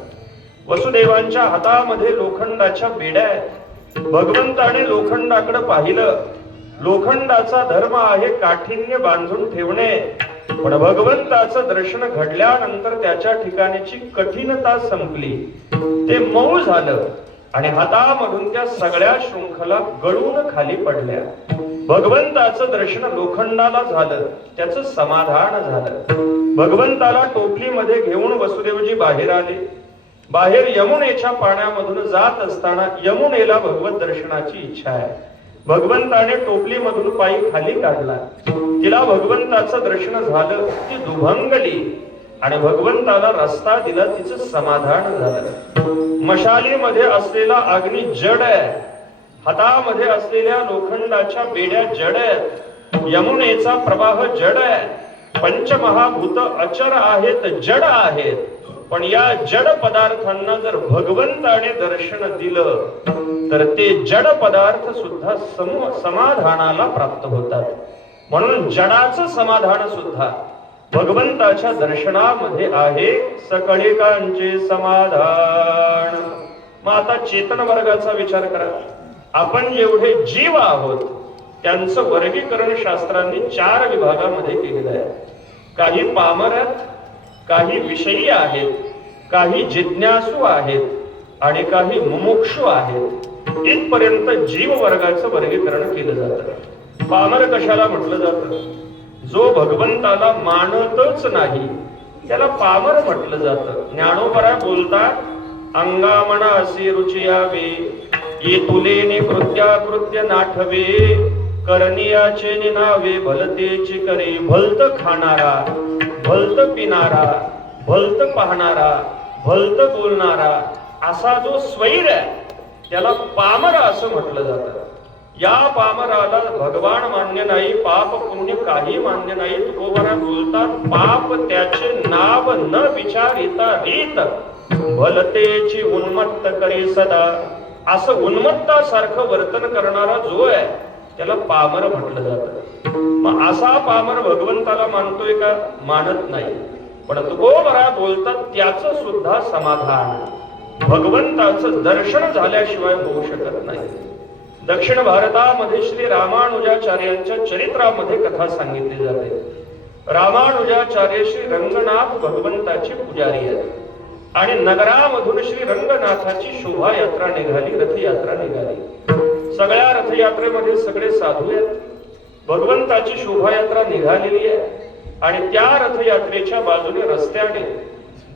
वसुदेवांच्या हातामध्ये लोखंडाच्या बेड्या आहेत. भगवंताने लोखंडाकडे पाहिलं. लोखंडाचा धर्म आहे काठीण्य बांधून ठेवणे, पण भगवंताचं दर्शन घडल्यानंतर त्याच्या ठिकाणची कठीणता संपली. ते मऊ झालं आणि हातामधून त्या सगळ्या शृंखला गळून खाली पडल्या. भगवंताचं दर्शन लोखंडाला झालं, त्याचं समाधान झालं. भगवंताला टोपलीमध्ये घेऊन वसुदेवजी बाहेर आले. बाहेर यमुनेच्या पाण्यामधून जात असताना यमुनेला भगवत दर्शनाची इच्छा आहे. भगवंताने टोपलीमधून पायी खाली काढला. तिला भगवंताचं दर्शन झालं. ती दुभंगली आणि भगवंताला रस्ता दिला. तिचं समाधान झालं. मशालीमध्ये असलेला अग्नी जड आहे. हातामध्ये असलेल्या लोखंडाच्या बेड्या जड आहेत. यमुनेचा प्रवाह जड आहे. पंचमहाभूत अचर आहेत, जड आहेत. पण या जड पदार्थांना जर भगवंताने दर्शन दिलं तर ते जड पदार्थ सुद्धा समाधानाला प्राप्त होतात. म्हणून जडाचं समाधान सुद्धा भगवंताच्या दर्शनामध्ये आहे. सकळिकांचे समाधान. मग आता चेतन वर्गाचा विचार करा. आपण जेवढे जीव आहोत त्यांचं वर्गीकरण शास्त्रांनी 4 विभागामध्ये केलेलं आहे. काही पामर आहेत, काही विषयी आहेत, काही जिज्ञासू आहेत आणि काही मुमुक्षु आहेत. इथपर्यंत जीव वर्गाचं वर्गीकरण केलं जातं. पामर कशाला म्हटलं जातं? जो भगवंताला मानतच नाही त्याला पामर म्हटलं जातं. ज्ञानोबा बोलतात, अंगामना असे रुची यावे, ये तुलेने कृत्याकृत्य नाठवे, करनियाचे निनावे भलतेची करे. भलत खाणारा, भलत पिणारा, भलत पाहणारा, भलत बोलणारा असा जो स्वैर आहे त्याला पामर असं म्हटलं जातं. या पामराला भगवान मान्य नाही, पाप पुण्य काही मान्य नाही. तुकोबारा बोलतात, पाप त्याचे नाव न विचारिता रीत, भलतेची उन्मत्त करी सदा. असं उन्मत्तासारखं वर्तन करणारा जो आहे त्याला पामर म्हटलं जातं. मग असा पामर भगवंताला मानतोय का? मानत नाही. पण तुकोबारा बोलतात त्याचं सुद्धा समाधान भगवंताचं दर्शन झाल्याशिवाय होऊ शकत नाही. दक्षिण भारतामध्ये श्री रामानुजाचार्यांच्या चरित्रामध्ये कथा सांगितली जाते. रामानुजाचार्य श्री रंगनाथ भगवंताचे पुजारी आहेत आणि नगरामधून श्री रंगनाथाची शोभायात्रा निघाली, रथयात्रा निघाली. सगळ्या रथयात्रेमध्ये सगळे साधू आहेत. भगवंताची शोभायात्रा निघालेली आहे आणि त्या रथयात्रेच्या बाजूने रस्त्याने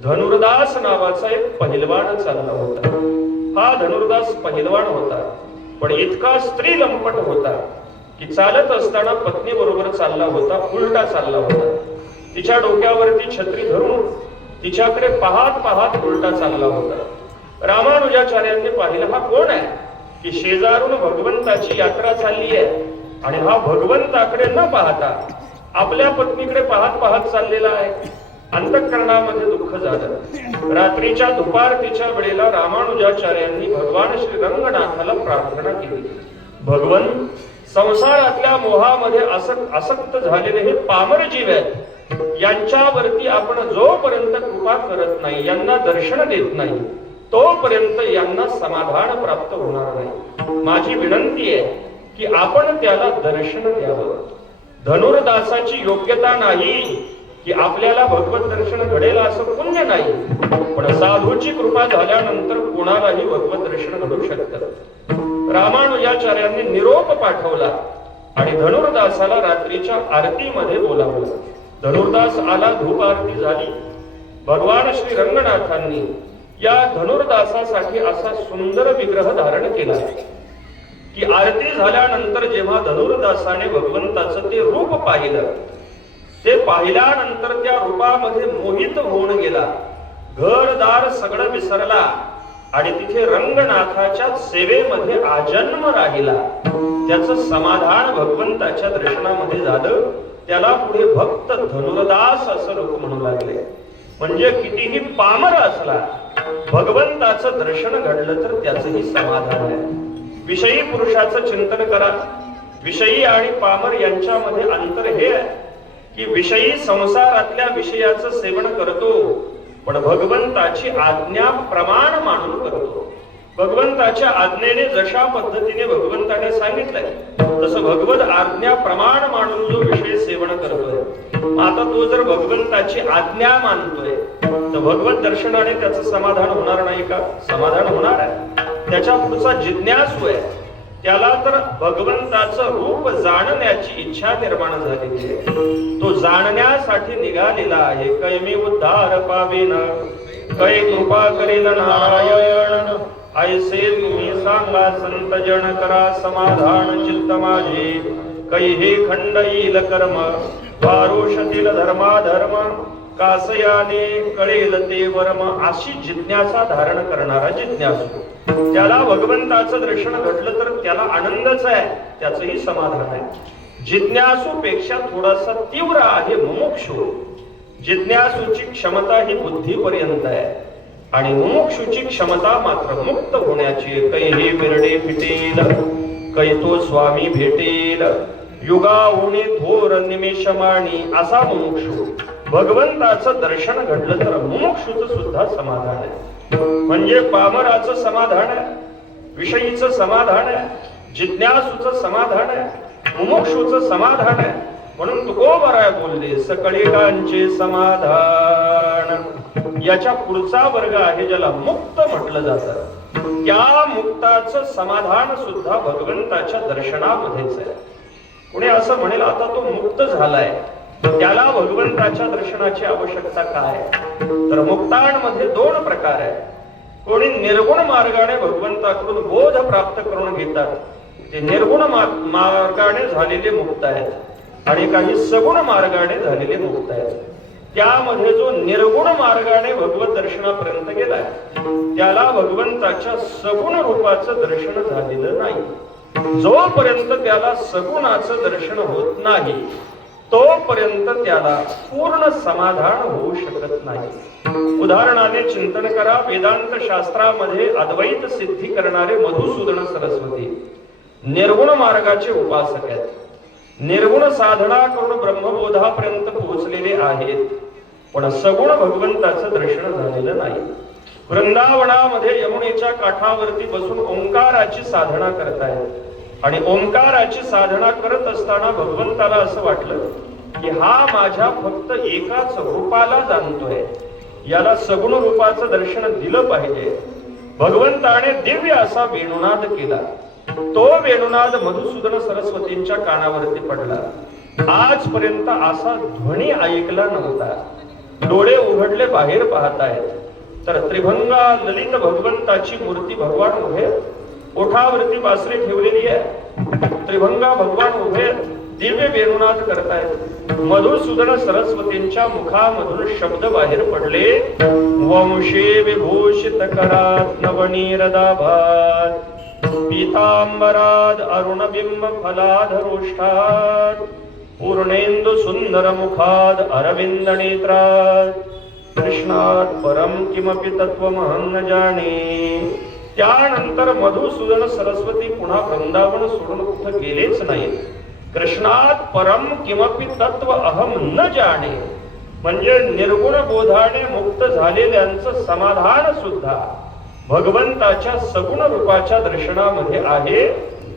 धनुर्दास नावाचा एक पहिलवान चालला होता. हा धनुर्दास पहिलवान होता, पण इतका स्त्री लंपट होता की चालत असताना पत्नी बरोबर चालला होता, उलटा चालला होता. तिच्या डोक्यावरती छत्री धरून तिच्याकडे पाहत पाहत उलटा चालला होता. रामानुजाचार्यांनी पाहिलं, हा कोण आहे की शेजारून भगवंताची यात्रा चालली आहे आणि हा भगवंताकडे न पाहता आपल्या पत्नीकडे पाहत पाहत चाललेला आहे. अंतःकरणामध्ये दुःख झालं. रात्रीच्या दुपारतीच्या वेळेला रामानुजाचार्यांनी भगवान श्री रंगनाथाला प्रार्थना केली, भगवन, संसारातल्या मोहामध्ये आसक्त झालेले हे पामर जीव आहेत, यांच्यावरती आपण जोपर्यंत कृपा करत नाही, यांना दर्शन देत नाही, तोपर्यंत यांना समाधान प्राप्त होणार नाही. माझी विनंती आहे की आपण त्याला दर्शन द्यावं. धनुर्दासाची योग्यता नाही की आपल्याला भगवत दर्शन घडेल असं पुण्य नाही, पण साधूची कृपा झाल्यानंतर कोणालाही भगवत दर्शन घडू शकतं. रामानुजाचार्यांनी निरोप पाठवला आणि धनुर्दासाला रात्रीच्या आरतीमध्ये बोलावलं. धनुर्दास आला, धूप आरती झाली. भगवान श्री रंगनाथांनी या धनुर्दासासाठी असा सुंदर विग्रह धारण केला की आरती झाल्यानंतर जेव्हा धनुर्दासाने भगवंताचं ते रूप पाहिलं, ते पाहिल्यानंतर त्या रूपामध्ये मोहित होऊन गेला. घरदार सगळं विसरला आणि तिथे रंगनाथाच्या सेवेमध्ये आजन्म राहिला. त्याचं समाधान भगवंताच्या दर्शनामध्ये झालं. त्याला पुढे भक्त धनुर्दास असं लोक म्हणू लागले. म्हणजे कितीही पामर असला, भगवंताचं दर्शन घडलं तर त्याचंही समाधान आहे. विषयी पुरुषाचं चिंतन करा. विषयी आणि पामर यांच्यामध्ये अंतर हे आहे की विषयी संसारातल्या विषयाचं सेवन करतो, पण भगवंताची आज्ञा प्रमाण मानून करतो. भगवंताच्या आज्ञेने जशा पद्धतीने भगवंताने सांगितलंय तसं भगवत आज्ञा प्रमाण मानून जो विषय सेवन करतोय, आता तो जर भगवंताची आज्ञा मानतोय तर भगवत दर्शनाने त्याचं समाधान होणार नाही का? समाधान होणार आहे. त्याच्या पुढचा जिज्ञासू आहे, त्याला तर भगवंताचं रूप जाणण्याची इच्छा निर्माण झालेली आहे. तो जाणण्यासाठी निघालेला आहे. कैमी उद्धार पावेन, कै कृपा करेल नारायण, ऐसे तुम्ही सांगा संत जन करा समाधान चित्त माझे, कै हे खंड येईल कर्म वारुषतील धर्माधर्म, कासयाने कळेल ते वर्म. अशी जिज्ञासा धारण करणारा जिज्ञासू, त्याला भगवंताचं दर्शन घडलं तर त्याला आनंदच आहे, त्याचंही समाधान आहे. जिज्ञासू पेक्षा थोडासा तीव्र आहे मुमुक्षु. जिज्ञासूची क्षमता ही बुद्धीपर्यंत आहे आणि मुमुक्षुची क्षमता मात्र मुक्त होण्याची. कै हे बिरडे फिटेल, कै तो स्वामी भेटेल, युगाहुनी थोर निमिषमाणी. असा मुमुक्षु. भगवंताचं दर्शन घडलं तर मुमुक्षुचं सुद्धा समाधान आहे. म्हणजे पामराचं समाधान आहे, विषयीचं समाधान आहे, जिज्ञासूचं समाधान आहे, मुमुक्षुचं समाधान आहे. म्हणून तुकोबारा बोलले, सकळिकांचे समाधान. याच्या पुढचा वर्ग आहे ज्याला मुक्त म्हटलं जातं. त्या मुक्ताचं समाधान सुद्धा भगवंताच्या दर्शनामध्येच आहे. कोणी असं म्हणेल आता तो मुक्त झालाय, त्याला भगवंताच्या दर्शनाची आवश्यकता काय? तर मुक्तांमध्ये दोन प्रकार आहे. कोणी निर्गुण मार्गाने भगवंताकडून बोध प्राप्त करून घेतात, ते निर्गुण मार्गाने झालेले मुक्त आहेत, आणि काही सगुण मार्गाने झालेले मुक्त आहेत. त्यामध्ये जो निर्गुण मार्गाने भगवत दर्शनापर्यंत गेलाय त्याला भगवंताच्या सगुण रूपाचं दर्शन झालेलं नाही. जोपर्यंत त्याला सगुणाचं दर्शन होत नाही तोपर्यंत त्याला पूर्ण समाधान होऊ शकत नाही. उदाहरणाने चिंतन करा. वेदांत शास्त्रामध्ये अद्वैत सिद्धी करणारे मधुसूदन सरस्वती निर्गुण मार्गाचे उपासक आहेत. निर्गुण साधना करून ब्रह्मबोधापर्यंत पोहोचलेले आहेत, पण सगुण भगवंताचं दर्शन झालेलं नाही. वृंदावनामध्ये यमुनेच्या काठावरती बसून ओंकाराची साधना करतायत, आणि ओंकाराची साधना करत असताना भगवंताला असं वाटलं की हा माझ्या फक्त एकाच रूपाला जाणतोय, याला सगुण रूपाचं दर्शन दिलं पाहिजे. भगवंताने दिव्य असा वेणुनाद केला. तो वेणुनाद मधुसूदन सरस्वतींच्या कानावरती पडला. आजपर्यंत असा ध्वनी ऐकला नव्हता. डोळे उघडले, बाहेर पाहतायत तर त्रिभंगा ललित भगवंताची मूर्ती भगवान उभे, ओठावरती बासरी ठेवलेली आहे. त्रिभंगा भगवान उभे दिव्य वेणुनाद करतायत. मधुसूदन सरस्वतींच्या मुखामधून शब्द बाहेर पडले. वंशे विभूषित करात नवनीरदाभात पीतांबराद अरुणबिंब फलाधरोष्ठात पूर्णेंदु सुंदर मुखाद अरविंद नेत्रात कृष्णात परम किमपि तत्वमहं न जाणे. त्यानंतर मधुसूदन सरस्वती पुन्हा वृंदावन सोडून कुठं गेलेच नाही. कृष्णात परम किमपि तत्व अहम न जाणे म्हणजे निर्गुण बोधाने मुक्त झालेल्यांचं समाधान सुद्धा भगवंताच्या सगुण रूपाच्या दर्शनामध्ये आहे.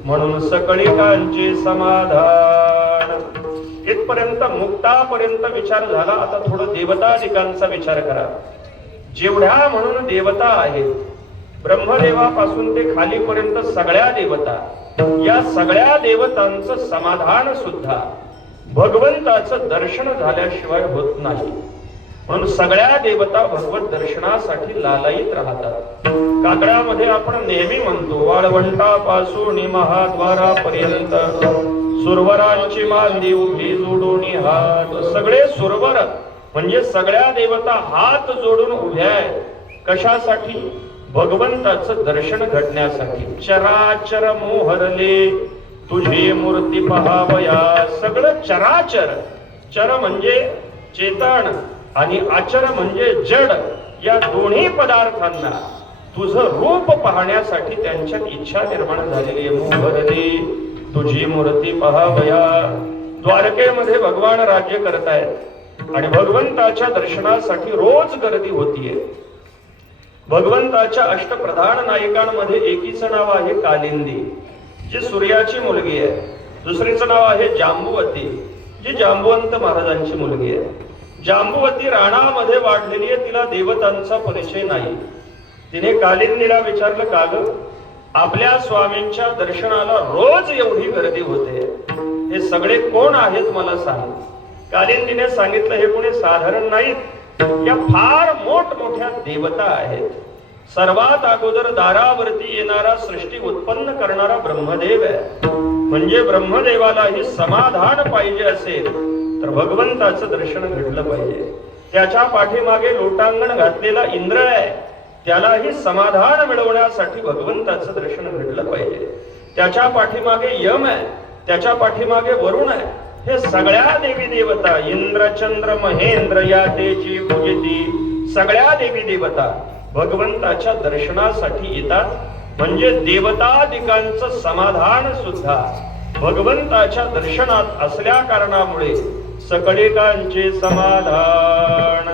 म्हणून सकळिकांचे समाधान. इथपर्यंत मुक्तापर्यंत विचार झाला. आता थोडं देवतादिकांचा विचार करा. जेवढ्या म्हणून देवता आहेत, ब्रह्मदेवापासून ते खालीपर्यंत सगळ्या देवता, या सगळ्या देवतांचं समाधान सुद्धा भगवंताचं दर्शन झाल्याशिवाय होत नाही. म्हणून सगळ्या देवता भगवत दर्शनासाठी लालायित राहतात. काकड्यामध्ये आपण नेहमी म्हणतो वाळवंटापासून महाद्वारापर्यंत सुरवरांची मांदी उभी जोडून हात. सगळे सुरवर म्हणजे सगळ्या देवता हात जोडून उभ्या आहेत. कशासाठी? भगवंताचं दर्शन घडण्यासाठी. चराचर मोहरले तुझी मूर्ती पहावया. सगळं चराचर, चर म्हणजे चेतन आणि आचर म्हणजे जड, या दोन्ही पदार्थांना तुझं रूप पाहण्यासाठी त्यांच्यात इच्छा निर्माण झालेली आहे. मोहरले तुझी मूर्ती पहावया. द्वारकेमध्ये भगवान राज्य करतायत आणि भगवंताच्या दर्शनासाठी रोज गर्दी होतीये. भगवंताच्या अष्टप्रधान नायिकांमध्ये एकीचं नाव आहे कालिंदी, जी सूर्याची मुलगी आहे. दुसरीचं नाव आहे जांबुवती, जी जांबुवंत महाराजांची मुलगी आहे. जांबुवती राणामध्ये वाढलेली आहे, तिला देवतांचा परिचय नाही. तिने कालिंदीला विचारलं, का ग आपल्या स्वामींच्या दर्शनाला रोज एवढी गर्दी होते, हे सगळे कोण आहेत मला सांग. कालिंदीने सांगितलं, हे कोणी साधारण नाहीत, या फार मोठमोठ्या देवता आहेत. सर्वात अगोदर दारावरती येणारा सृष्टी उत्पन्न करणारा ब्रह्मदेव आहे. म्हणजे ब्रह्मदेवालाही समाधान पाहिजे असेल तर भगवंताचं दर्शन घडलं पाहिजे. त्याच्या पाठीमागे लोटांगण घातलेला इंद्र आहे, त्यालाही समाधान मिळवण्यासाठी भगवंताचं दर्शन घडलं पाहिजे. त्याच्या पाठीमागे यम आहे, त्याच्या पाठीमागे वरुण आहे. हे सगळ्या देवी देवता, इंद्र चंद्र महेंद्र या तेची पूजिती, सगळ्या देवी देवता भगवंताच्या दर्शनासाठी येतात. म्हणजे देवतादिकांचं समाधान सुद्धा भगवंताच्या दर्शनात असल्या कारणामुळे सकळिकांचे समाधान.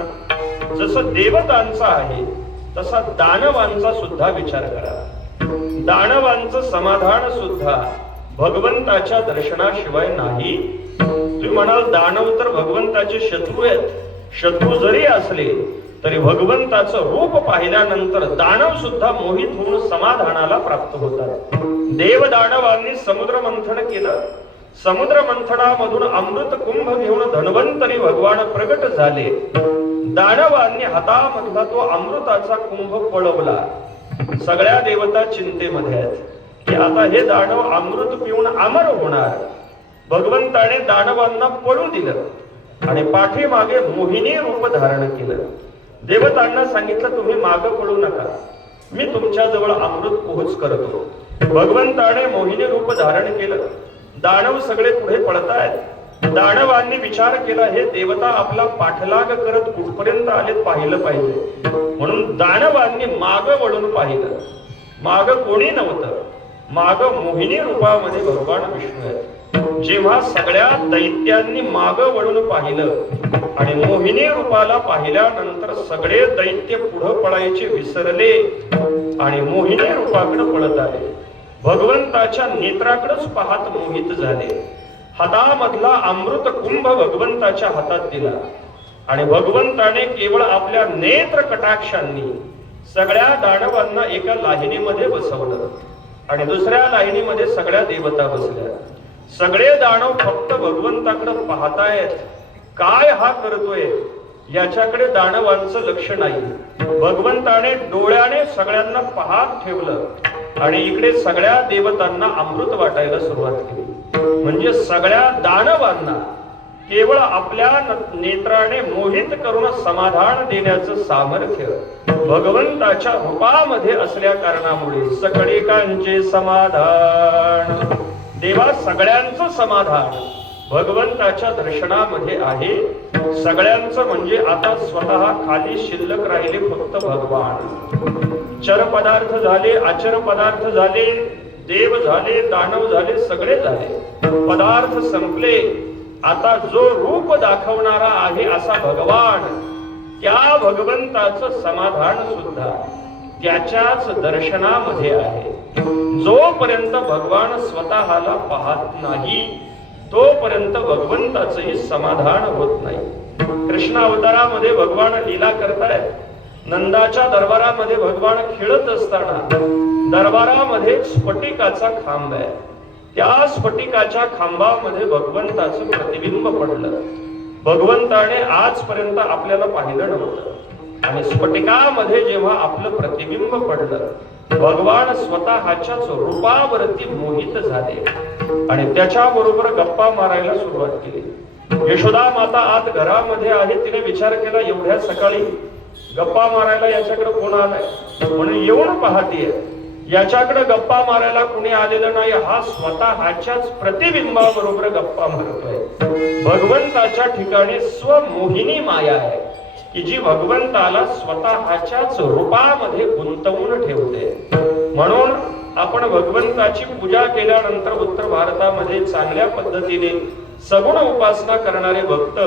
जसं देवतांचा आहे तसा दानवांचा सुद्धा विचार करा. दानवांचं समाधान सुद्धा भगवंताच्या दर्शनाशिवाय नाही. तुम्ही म्हणाल दानव तर भगवंताचे शत्रू आहेत. शत्रू जरी असले तरी भगवंताचं रूप पाहिल्यानंतर दानव सुद्धा मोहित होऊन समाधानाला प्राप्त होतात. देव दानवांनी समुद्र मंथन केलं. समुद्र मंथनामधून अमृत कुंभ घेऊन धन्वंतरी भगवान प्रगट झाले. दानवांनी हातामधला तो अमृताचा कुंभ पळवला. सगळ्या देवता चिंतेमध्ये आहेत की आता हे दानव अमृत पिऊन अमर होणार. भगवंताने दानवांना पळू दिलं आणि पाठीमागे मोहिनी रूप धारण केलं. देवतांना सांगितलं तुम्ही मागे पळू नका, मी तुमच्या जवळ अमृत पोहोच करतो. भगवंताने मोहिनी रूप धारण केलं. दानव सगळे पुढे पळतायत. दानवांनी विचार केला हे देवता आपला पाठलाग करत कुठपर्यंत आले पाहिलं पाहिजे. म्हणून दानवांनी माग वळून पाहिलं. माग कोणी नव्हतं, माग मोहिनी रूपामध्ये भगवान विष्णू आहेत. जेव्हा सगळ्या दैत्यांनी माग वळून पाहिलं आणि मोहिनी रूपाला पाहिल्यानंतर सगळे दैत्य पुढे पळायचे विसरले आणि मोहिनी रूपाकडे पळत आले. भगवंताच्या नेत्राकडेच पाहत मोहित झाले. हातामधला अमृत कुंभ भगवंताच्या हातात दिला आणि भगवंताने केवळ आपल्या नेत्र कटाक्षांनी सगळ्या दानवांना एका लाहिनीमध्ये बसवलं आणि दुसऱ्या लाहिनीमध्ये सगळ्या देवता बसल्या. सगळे दानव फक्त भगवंताकडे पाहतायत. काय हा करतोय याच्याकडे दानवांचं लक्ष नाही. भगवंताने डोळ्याने सगळ्यांना पाहत ठेवलं आणि इकडे सगळ्या देवतांना अमृत वाटायला सुरुवात केली. म्हणजे सगळ्या दानवांना केवळ आपल्या नेत्राने मोहित करून समाधान देण्याचं सामर्थ्य भगवंताच्या रूपामध्ये असल्या कारणामुळे सकळिकांचे समाधान, देवा सगळ्यांचं समाधान भगवंताच्या दर्शनामध्ये आहे. सगळ्यांचं म्हणजे आता स्वतः खाली शिल्लक राहिले फक्त भगवान. चर पदार्थ झाले, अचर पदार्थ झाले, देव झाले, दानव झाले, सगळे झाले. पदार्थ संपले. आता जो रूप दाखवणारा आहे असा भगवान, त्या भगवंताचं समाधान सुद्धा त्याच्याच दर्शनामध्ये आहे. जोपर्यंत भगवान स्वतःला पाहत नाही तोपर्यंत भगवंताचंही समाधान होत नाही. कृष्ण अवतारामध्ये भगवान लीला करतायत. नंदाच्या दरबारामध्ये भगवान खेळत असताना दरबारामध्ये स्फटिकाचा खांब आहे. त्या स्फटिकाच्या खांबामध्ये भगवंताचं प्रतिबिंब पडलं. भगवंताने आजपर्यंत आपल्याला पाहिलं नव्हतं आणि स्फटिकामध्ये जेव्हा आपलं प्रतिबिंब पडलं भगवान स्वतःच्याच रूपावरती मोहित झाले आणि त्याच्याबरोबर गप्पा मारायला सुरुवात केली. यशोदा माता आत घरामध्ये आहे. तिने विचार केला एवढ्या सकाळी गप्पा मारायला याच्याकडे कोण आलाय म्हणून येऊन पाहतीये. याच्याकडे गप्पा मारायला कुणी आलेलं नाही. हा स्वतःच्याच प्रतिबिंबाबरोबर गप्पा मारतोय. भगवंताच्या ठिकाणी स्वमोहिनी माया आहे की जी भगवंताला स्वतःच्याच रूपामध्ये गुंतवून ठेवते. म्हणून आपण भगवंताची पूजा केल्यानंतर उत्तर भारतामध्ये चांगल्या पद्धतीने सगुण उपासना करणारे भक्त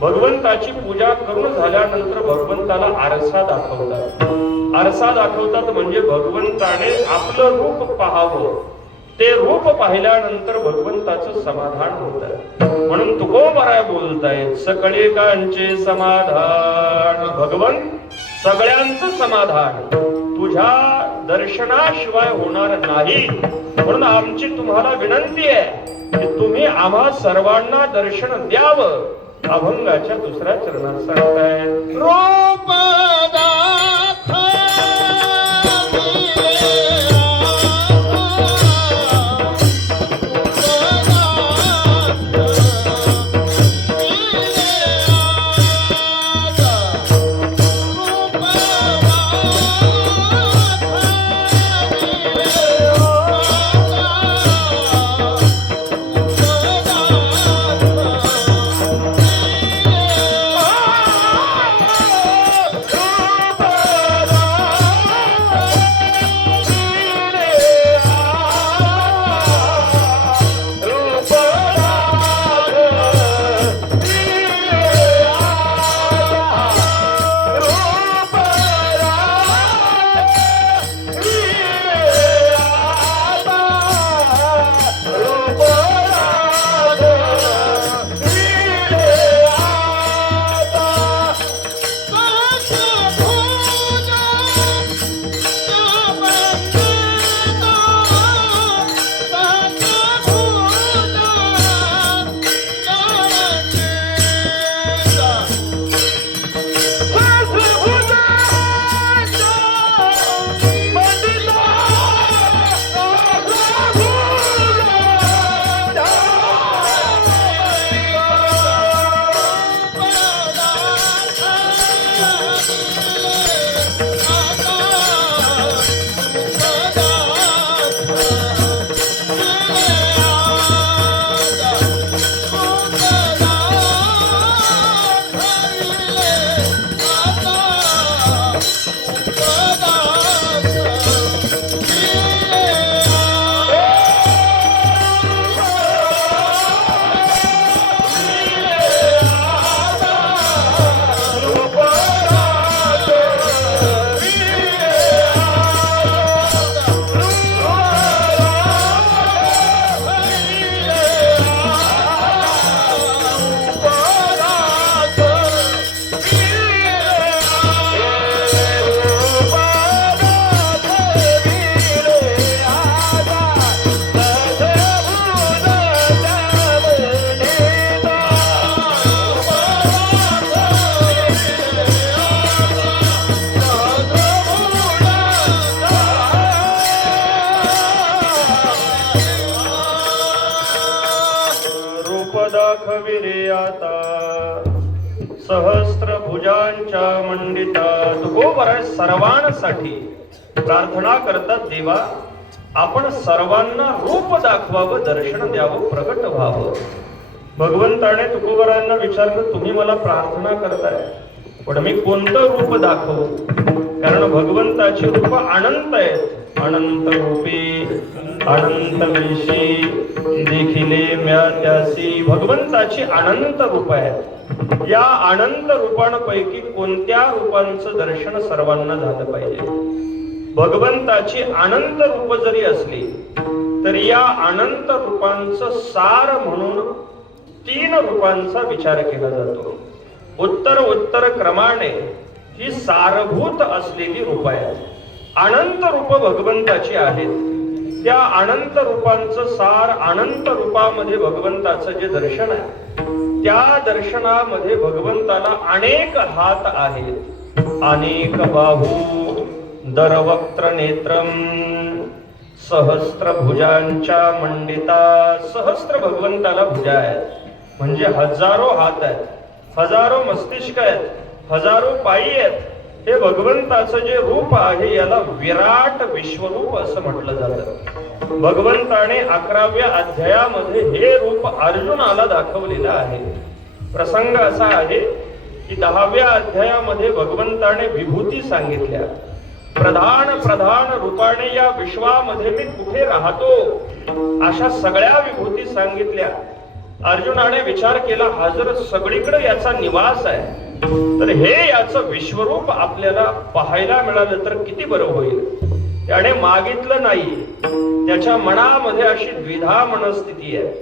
भगवंताची पूजा करून झाल्यानंतर भगवंताला आरसा दाखवतात. आरसा दाखवतात म्हणजे भगवंताने आपलं रूप पाहावं. ते रूप पाहिल्यानंतर भगवंताचं समाधान होत. म्हणून तुकोबराय बोलतायत सकळिकांचे समाधान. भगवंत सगळ्यांचं समाधान तुझ्या दर्शनाशिवाय होणार नाही. म्हणून आमची तुम्हाला विनंती आहे की तुम्ही आम्हा सर्वांना दर्शन द्यावं. अभंगाच्या दुसऱ्या चरणात सांगताय रूप दाखविले आता सहस्त्र भुजांच्या मंडिता. तुकोबर सर्वांसाठी प्रार्थना करतात, देवा आपण सर्वांना रूप दाखवावं, दर्शन द्यावं, प्रगट व्हावं. भगवंताने तुकोबरांना विचारलं, तुम्ही मला प्रार्थना करताय पण मी कोणतं रूप दाखवू? कारण भगवंताची रूप अनंत आहेत. अनंत रूपी अनंत वेशी देखिले म्या त्यासी. भगवंताची अनंत रूप आहेत. या अनंत रूपांपैकी कोणत्या रूपांचं दर्शन सर्वांना झालं पाहिजे? भगवंताची अनंत रूप जरी असली तरी या अनंत रूपांचं सार म्हणून 3 रूपांचा विचार केला जातो. उत्तर क्रमाने ही सारभूत असलेली रूप आहेत. अनंत रूप भगवंताची आहेत. त्या अनंत रूपांचं सार, अनंत रूपामध्ये भगवंताचं जे दर्शन आहे, त्या दर्शनामध्ये भगवंताला अनेक हात आहेत, अनेक बाहू, दरवक्त्र नेत्रम, सहस्त्र भुजांच्या मंडिता. सहस्त्र भगवंताला भुजा आहेत, म्हणजे हजारो हात आहेत, हजारो मस्तिष्क आहेत, हजारो पायी आहेत. हे भगवंताचं जे रूप आहे याला विराट विश्वरूप असं म्हटलं जातं. भगवंताने 11व्या अध्यायामध्ये हे रूप अर्जुनाला दाखवलेलं आहे. प्रसंग असा आहे की 10व्या अध्यायामध्ये भगवंताने विभूती सांगितल्या. प्रधान रूपाने या विश्वामध्ये मी कुठे राहतो अशा सगळ्या विभूती सांगितल्या. अर्जुनाने विचार केला, हा जर सगळीकडे याचा निवास आहे तर हे याचं विश्वरूप आपल्याला पाहायला मिळालं तर किती बरं होईल. त्याने मागितलं नाही. त्याच्या मनामध्ये अशी द्विधा मनस्थिती आहे.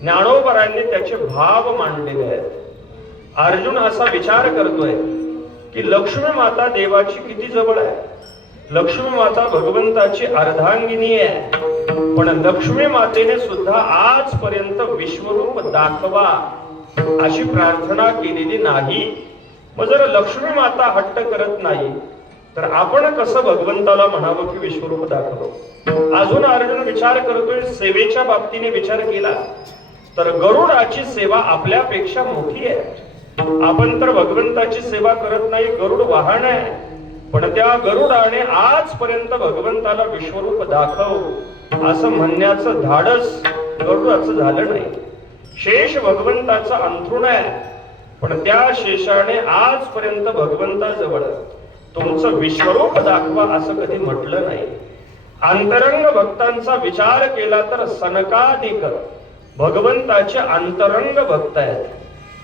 ज्ञानोबरांनी त्याचे भाव मांडलेले आहेत. अर्जुन असा विचार करतोय की लक्ष्मी माता देवाची किती जवळ आहे. लक्ष्मी माता भगवंताची अर्धांगिनी आहे. पण लक्ष्मी मातेने सुद्धा आजपर्यंत विश्वरूप दाखवा अशी प्रार्थना केलेली नाही. मग जर लक्ष्मी माता हट्ट करत नाही तर आपण कसं भगवंताला म्हणावं की विश्वरूप दाखव. अजून अर्जुन विचार करतोय. सेवेच्या बाबतीने विचार केला तर गरुडाची सेवा आपल्यापेक्षा मोठी आहे. आपण तर भगवंताची सेवा करत नाही. गरुड वाहन आहे, पण त्या गरुडाने आजपर्यंत भगवंताला विश्वरूप दाखव असं म्हणण्याचं धाडस गरुडाचं झालं नाही. शेष भगवंताचा अंथरुण आहे, पण त्या शेषाने आजपर्यंत भगवंताजवळ तुमचं विश्वरूप दाखवा असं कधी म्हटलं नाही. अंतरंग भक्तांचा विचार केला तर सनकादिक भगवंताचे अंतरंग भक्त आहेत,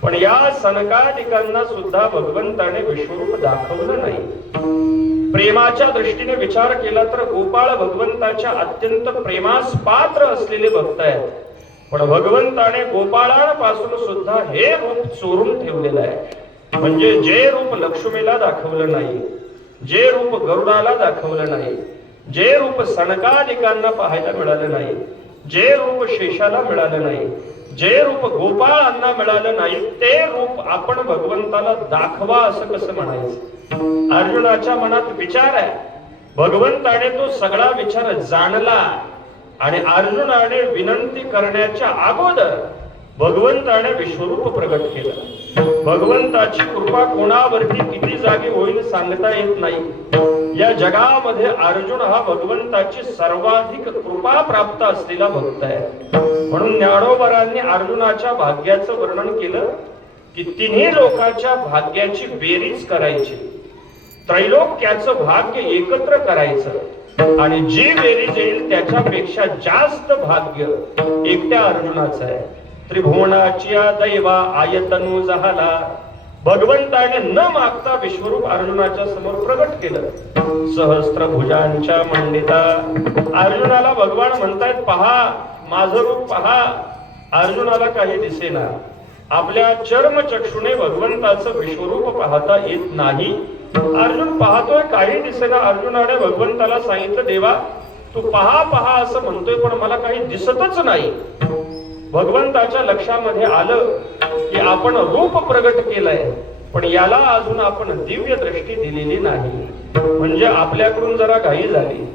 पण या सनकादिकांना सुद्धा भगवंताने विश्वरूप दाखवलं नाही. प्रेमाच्या दृष्टीने विचार केला तर गोपाळ भगवंताच्या अत्यंत प्रेमास पात्र असलेले भक्त आहेत, पण भगवंताने गोपाळांपासून सुद्धा हे रूप चोरून ठेवलेलं आहे. म्हणजे जे रूप लक्ष्मीला दाखवलं नाही, जे रूप गरुडाला दाखवलं नाही, जे रूप सनकादिकांना पाहायला मिळालं नाही, जे रूप शेषाला मिळालं नाही, जे रूप गोपाळांना मिळालं नाही, ते रूप आपण भगवंताला दाखवा असं कसं म्हणायचं. अर्जुनाच्या मनात विचार आहे. भगवंताने तो सगळा विचार जाणला आणि अर्जुनाने विनंती करण्याच्या अगोदर भगवंताने विश्वरूप प्रगट केलं. भगवंताची कृपा कोणावरती किती जागी होईल सांगता येत नाही. या जगामध्ये अर्जुन हा भगवंताची सर्वाधिक कृपा प्राप्त असलेला भक्त आहे. म्हणून ज्ञानोबरांनी अर्जुनाच्या भाग्याचं वर्णन केलं की तिन्ही लोकांच्या भाग्याची बेरीज करायची, त्रैलोक्याचं भाग्य एकत्र करायचं आणि जी बेरीज येईल त्याच्यापेक्षा जास्त भाग्य एकट्या अर्जुनाचं आहे. त्रिभुवनाची दैवा आयतनु झाला. भगवंताने न मागता विश्वरूप अर्जुनाच्या समोर प्रगट केलं. सहस्त्र भुजांच्या मंडिता. अर्जुनाला भगवान म्हणतायत, पहा माझं रूप पहा. अर्जुनाला काही दिसेना. आपल्या चर्मचक्षुने भगवंताचं विश्वरूप पाहता येत नाही. अर्जुन पाहतोय, काही दिसेना. अर्जुनाने भगवंताला सांगितलं, देवा तू पहा पहा असं म्हणतोय पण मला काही दिसतच नाही. भगवंताच्या लक्षामध्ये आलं की आपण रूप प्रगट केलंय पण याला अजून आपण दिव्य दृष्टी दिलेली नाही. म्हणजे आपल्याकडून जरा घाई झाली.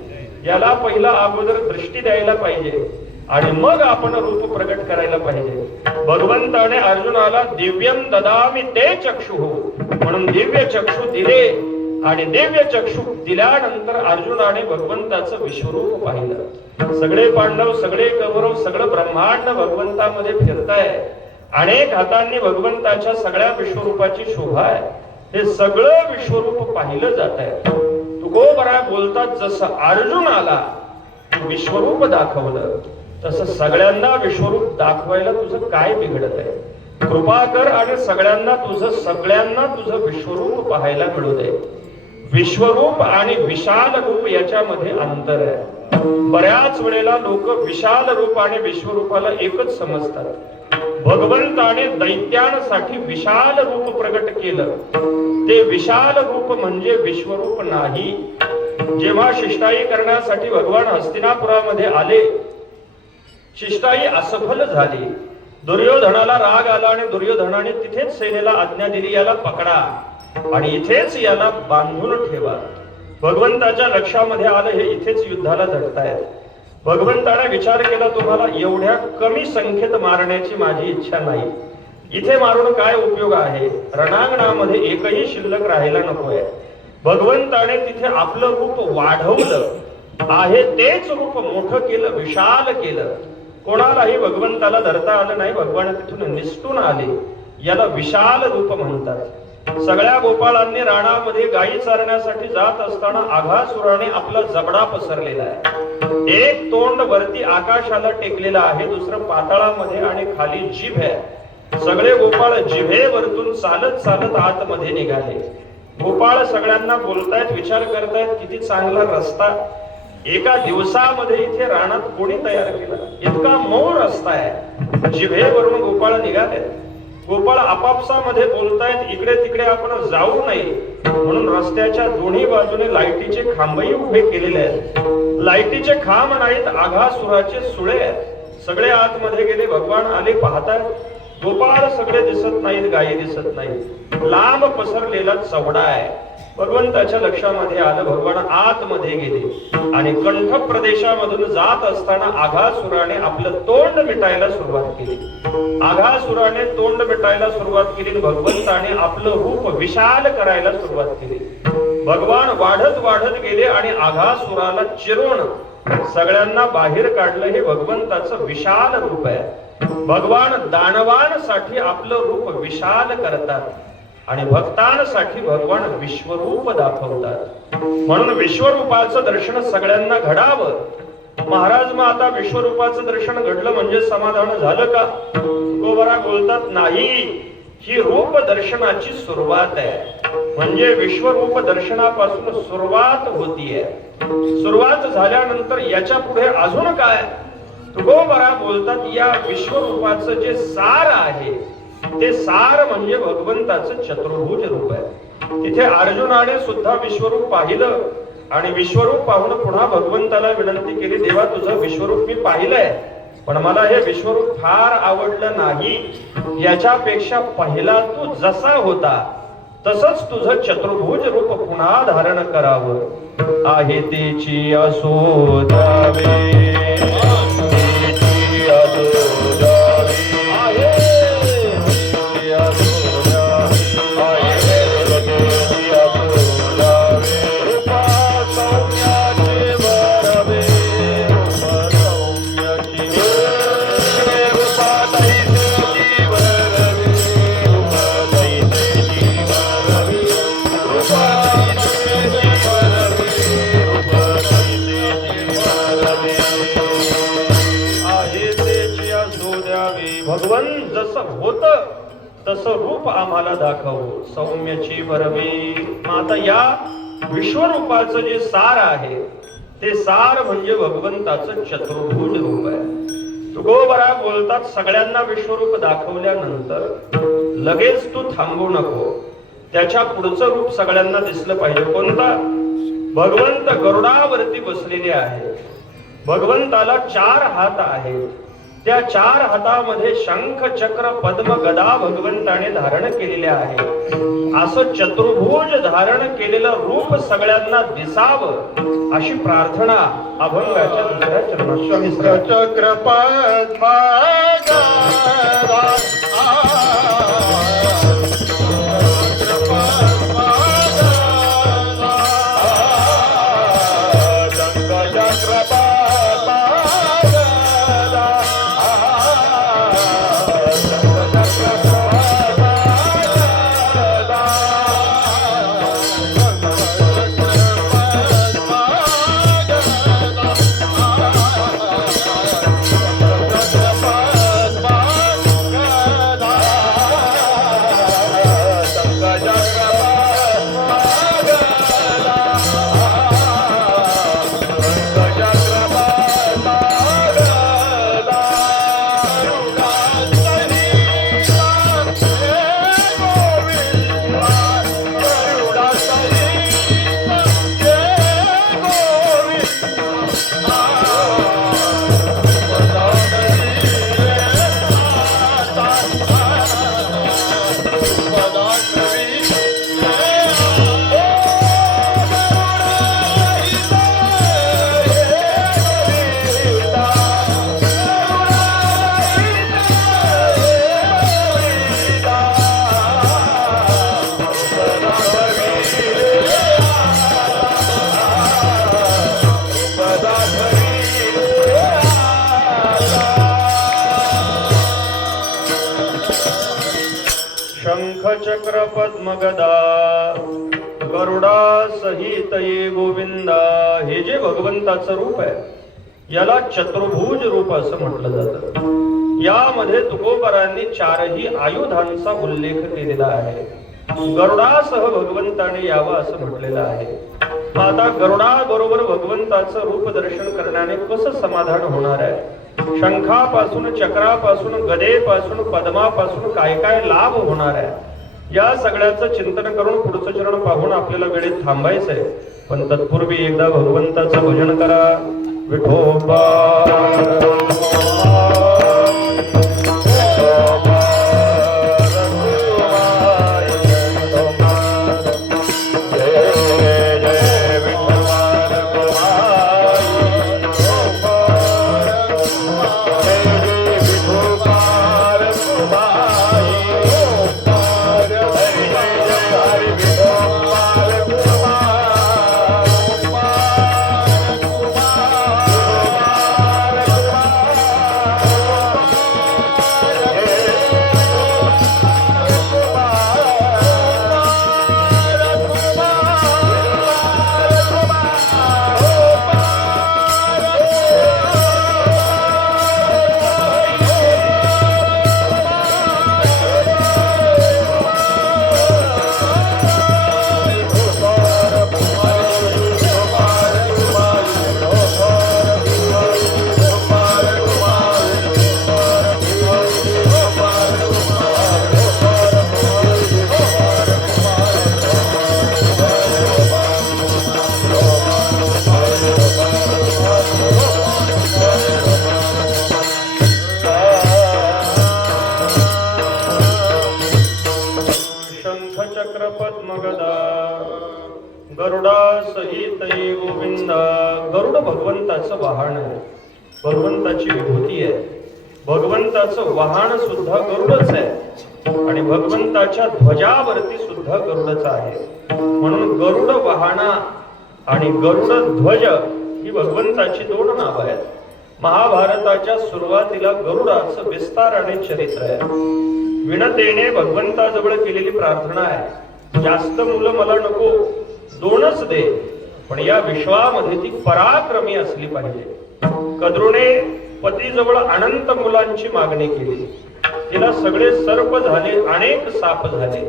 याला पहिला अगोदर दृष्टी द्यायला पाहिजे आणि मग आपण रूप प्रगट करायला पाहिजे. भगवंताने अर्जुनाला दिव्यम ददामी ते चक्षु म्हणून दिव्य चक्षु दिले आणि दिव्य चक्षु दिल्यानंतर अर्जुनाने भगवंताचं विश्वरूप पाहिलं. सगळे पांडव, सगळे कौरव, सगळं ब्रह्मांड भगवंतामध्ये फिरताय. अनेक हातांनी भगवंताच्या सगळ्या विश्वरूपाची शोभा आहे. हे सगळं विश्वरूप पाहिलं जात आहे. तुकोबरा बोलतात, जसं अर्जुनाला विश्वरूप दाखवलं तसं सगळ्यांना विश्वरूप दाखवायला तुझं काय बिघडत आहे? कृपा कर आणि सगळ्यांना तुझं विश्वरूप पाहायला मिळू दे. विश्वरूप आणि विशाल रूप याच्यामध्ये अंतर आहे. बऱ्याच वेळेला लोक विशाल रूप आणि विश्वरूपाला एकच समजतात. भगवंताने दैत्यांसाठी विशाल रूप प्रगट केलं. ते विशाल रूप म्हणजे विश्वरूप नाही. जेव्हा शिष्टाई करण्यासाठी भगवान हस्तिनापुरामध्ये आले, शिष्टाई असफल झाली. दुर्योधनाला राग आला आणि दुर्योधनाने तिथेच सेनेला आज्ञा दिली, याला पकडा आणि इथेच याला बांधून ठेवा. भगवंताच्या लक्षामध्ये आलं हे इथेच युद्धाला झटतायत. भगवंताने विचार केला, तुम्हाला एवढ्या कमी संख्येत मारण्याची माझी इच्छा नाही. इथे मारून काय उपयोग आहे? रणांगणामध्ये एकही शिल्लक राहायला नकोय. भगवंताने तिथे आपलं रूप वाढवलं आहे. तेच रूप मोठं केलं, विशाल केलं. कोणालाही भगवंताला धरता आलं नाही. भगवान तिथून निसटून आले. याला विशाल रूप म्हणतात. सगळ्या गोपाळांनी राणामध्ये गायी चारण्यासाठी जात असताना आघासुराने आपला जबडा पसरलेला आहे. एक तोंड वरती आकाशाला टेकलेलं आहे, दुसरं पाताळामध्ये आणि खाली जीभ आहे. सगळे गोपाळ जिभेवरतून चालत चालत आतमध्ये निघाले. गोपाळ सगळ्यांना बोलतायत, विचार करतायत, किती चांगला रस्ता एका दिवसामध्ये इथे रानात कोणी तयार केला? इतका मऊ रस्ता आहे. जिभेवरून गोपाळ निघाले. गोपाळ आपापसामध्ये बोलतायत, इकडे तिकडे आपण जाऊ नये म्हणून रस्त्याच्या दोन्ही बाजूने लाईटीचे खांबही उभे केलेले आहेत. लाईटीचे खांब नाहीत, आघासुराचे सुळे आहेत. सगळे आतमध्ये गेले. भगवान आले, पाहतात गोपाळ सगळे दिसत नाहीत, गायी दिसत नाहीत. लांब पसरलेला चवडा आहे. भगवंताच्या लक्षामध्ये आलं. भगवान आतमध्ये गेले आणि कंठ प्रदेशामधून जात असताना आघासुराने आपलं तोंड मिटायला सुरुवात केली. आघासुराने तोंड मिटायला सुरुवात केली. भगवंताने आपलं रूप विशाल करायला सुरुवात केली. भगवान वाढत वाढत गेले आणि आघासुराला चिरून सगळ्यांना बाहेर काढलं. हे भगवंताचं विशाल रूप आहे. भगवान दानवांसाठी आपलं रूप विशाल करतात आणि भक्तांसाठी भगवान विश्वरूप दाखवतात. म्हणून विश्वरूपाचं दर्शन सगळ्यांना घडावं. महाराज, मग आता विश्वरूपाचं दर्शन घडलं म्हणजे समाधान झालं का? तुकोबरा बोलतात, नाही, ही रूप दर्शनाची सुरुवात आहे. म्हणजे विश्वरूप दर्शनापासून सुरुवात होतीये. सुरुवात झाल्यानंतर याच्या पुढे अजून काय? तुकोबरा बोलतात, या विश्वरूपाचं जे सार आहे ते सार म्हणजे भगवंताचं चतुर्भुज रूप आहे. तिथे अर्जुनाने सुद्धा विश्वरूप पाहिलं आणि विश्वरूप पाहून पुन्हा भगवंताला विनंती केली, देवा तुझं विश्वरूप मी पाहिलंय, पण मला हे विश्वरूप फार आवडलं नाही. याच्यापेक्षा पहिला तू जसा होता तसंच तुझं चतुर्भुज रूप पुन्हा धारण करावं. आहे तेची असो द्यावे, भगवन जसं होत तसं रूप आम्हाला दाखव, सौम्यची बरवी. आता या विश्वरूपाचं जे सार आहे ते सार म्हणजे भगवंताचं चतुर्भुज रूप आहे. तुकोबरा बोलतात, सगळ्यांना विश्वरूप दाखवल्यानंतर लगेच तू थांबू नको. त्याच्या पुढचं रूप सगळ्यांना दिसलं पाहिजे. कोणता? भगवंत गरुडावरती बसलेले आहे. भगवंताला 4 हात आहेत. त्या 4 हातामध्ये शंख चक्र पद्म गदा भगवंताने धारण केलेल्या आहे. असं चतुर्भुज धारण केलेलं रूप सगळ्यांना दिसावं अशी प्रार्थना अभंगाच्या दुसऱ्या चरणात स्वामी चक्र पद्म गदा चक्र पद्म गदा गरुडा सहित ये गोविंदा. हे जे भगवंताचं रूप आहे याला चतुर्भुज रूप असं म्हटलं जातं. यामध्ये तुकोबारांनी 4ही आयुधांचा उल्लेख केलेला आहे. गरुडासह भगवंताने यावं असं म्हटलेलं आहे. आता गरुडा बरोबर भगवंताचं रूप दर्शन करण्याने कसं समाधान होणार आहे? शंखापासून चक्रापासून गदेपासून पद्मापासून काय काय लाभ होणार आहे या सगळ्याचं चिंतन करून पुढचं चरण पाहून आपल्याला वेळेत थांबायचंय. पण तत्पूर्वी एकदा भगवंताचं भजन करा. विठोबा गरुडा सहित ये गोविंदा. गरुड भगवंताचं वाहन आहे, भगवंताची विभूती आहे. भगवंताचं वाहन सुद्धा गरुडच आहे आणि भगवंताच्या ध्वजावरती सुद्धा गरुडच आहे. म्हणून गरुड वाहना आणि गरुड ध्वज ही भगवंताची 2 नावं आहेत. महाभारताच्या सुरुवातीला गरुडाचं विस्ताराने चरित्र आहे. विनतेने भगवंताजवळ केलेली प्रार्थना आहे, जास्त मुलं मला नको, 2च दे, पण या विश्वामध्ये ती पराक्रमी असली पाहिजे. कद्रूने पतीजवळ अनंत मुलांची मागणी केली. तिला सगळे सर्प झाले, अनेक साप झाले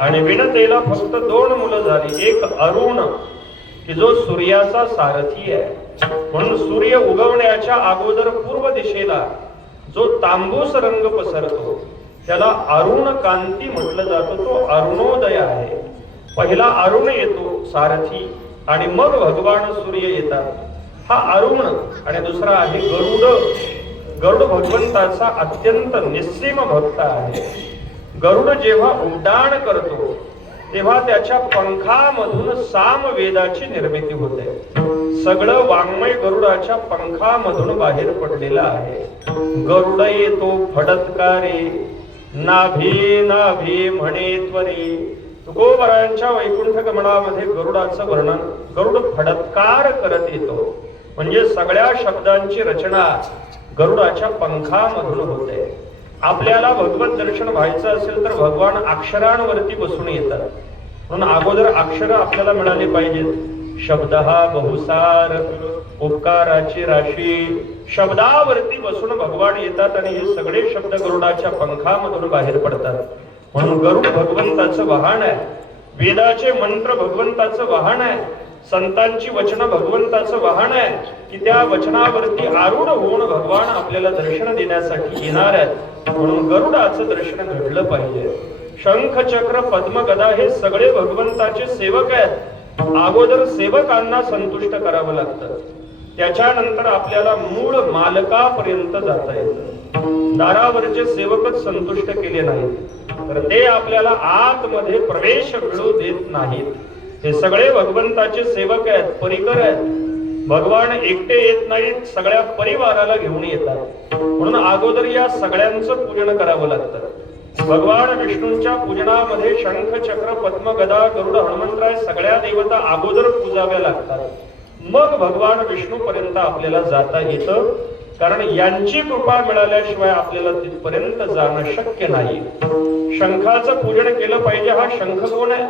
आणि विनतेला फक्त 2 मुलं झाली. एक अरुण की जो सूर्याचा सारथी आहे. म्हणून सूर्य उगवण्याच्या अगोदर पूर्व दिशेला जो तांबूस रंग पसरतो त्याला अरुण कांती म्हटलं जातं. तो अरुणोदय आहे. पहिला अरुण येतो सारथी आणि मग भगवान सूर्य येतात. हा अरुण आणि दुसरा आहे गरुड. गरुड भगवंताचा अत्यंत निस्सीम भक्त आहे. गरुड जेव्हा उड्डाण करतो तेव्हा त्याच्या पंखामधून सामवेदाची निर्मिती होते. सगळं वाङ्मय गरुडाच्या पंखामधून बाहेर पडलेलं आहे. गरुड येतो फडतकारे, नाभी नाभी म्हणे त्वरी. तुकोबरायांच्या वैकुंठ गमनामध्ये गरुडाचं वर्णन, गरुड फडतकार करत येतो. म्हणजे सगळ्या शब्दांची रचना गरुडाच्या पंखामधून होते. आपल्याला भगवत दर्शन व्हायचं असेल तर भगवान अक्षरांवरती बसून येतात. म्हणून अगोदर अक्षर आपल्याला मिळाली पाहिजेत. शब्द हा बहुसार, उपकाराची राशी. शब्दावरती बसून भगवान येतात आणि हे सगळे शब्द गरुडाच्या पंखामधून बाहेर पडतात. म्हणून गरुड भगवंताचं वाहन आहे. वेदाचे मंत्र भगवंताचं वाहन आहे. संतांची वचन भगवंताचं वाहन आहे की त्या वचनावरती आरूढ होऊन भगवान आपल्याला दर्शन देण्यासाठी येणार आहेत. म्हणून गरुडाचं दर्शन घडलं पाहिजे. शंख चक्र पद्म गदा हे सगळे भगवंताचे सेवक आहेत. अगोदर सेवकांना संतुष्ट करावं लागतं, त्याच्यानंतर आपल्याला मूळ मालकापर्यंत जाता येतं. दारावरचे सेवकच संतुष्ट केले नाहीत तर ते आपल्याला आतमध्ये प्रवेश मिळू देत नाहीत. हे सगळे भगवंताचे सेवक आहेत, परिकर आहेत. भगवान एकटे येत नाहीत, सगळ्या परिवाराला घेऊन येतात. म्हणून अगोदर या सगळ्यांचं पूजन करावं लागतं. भगवान विष्णूंच्या पूजनामध्ये शंख चक्र पद्म गदा गरुड हनुमंतराय सगळ्या देवता अगोदर पूजाव्या लागतात. मग भगवान विष्णू पर्यंत आपल्याला जाता येतं. कारण यांची कृपा मिळाल्याशिवाय आपल्याला तिथपर्यंत जाणं शक्य नाही. शंखाचं पूजन केलं पाहिजे. हा शंख कोण आहे?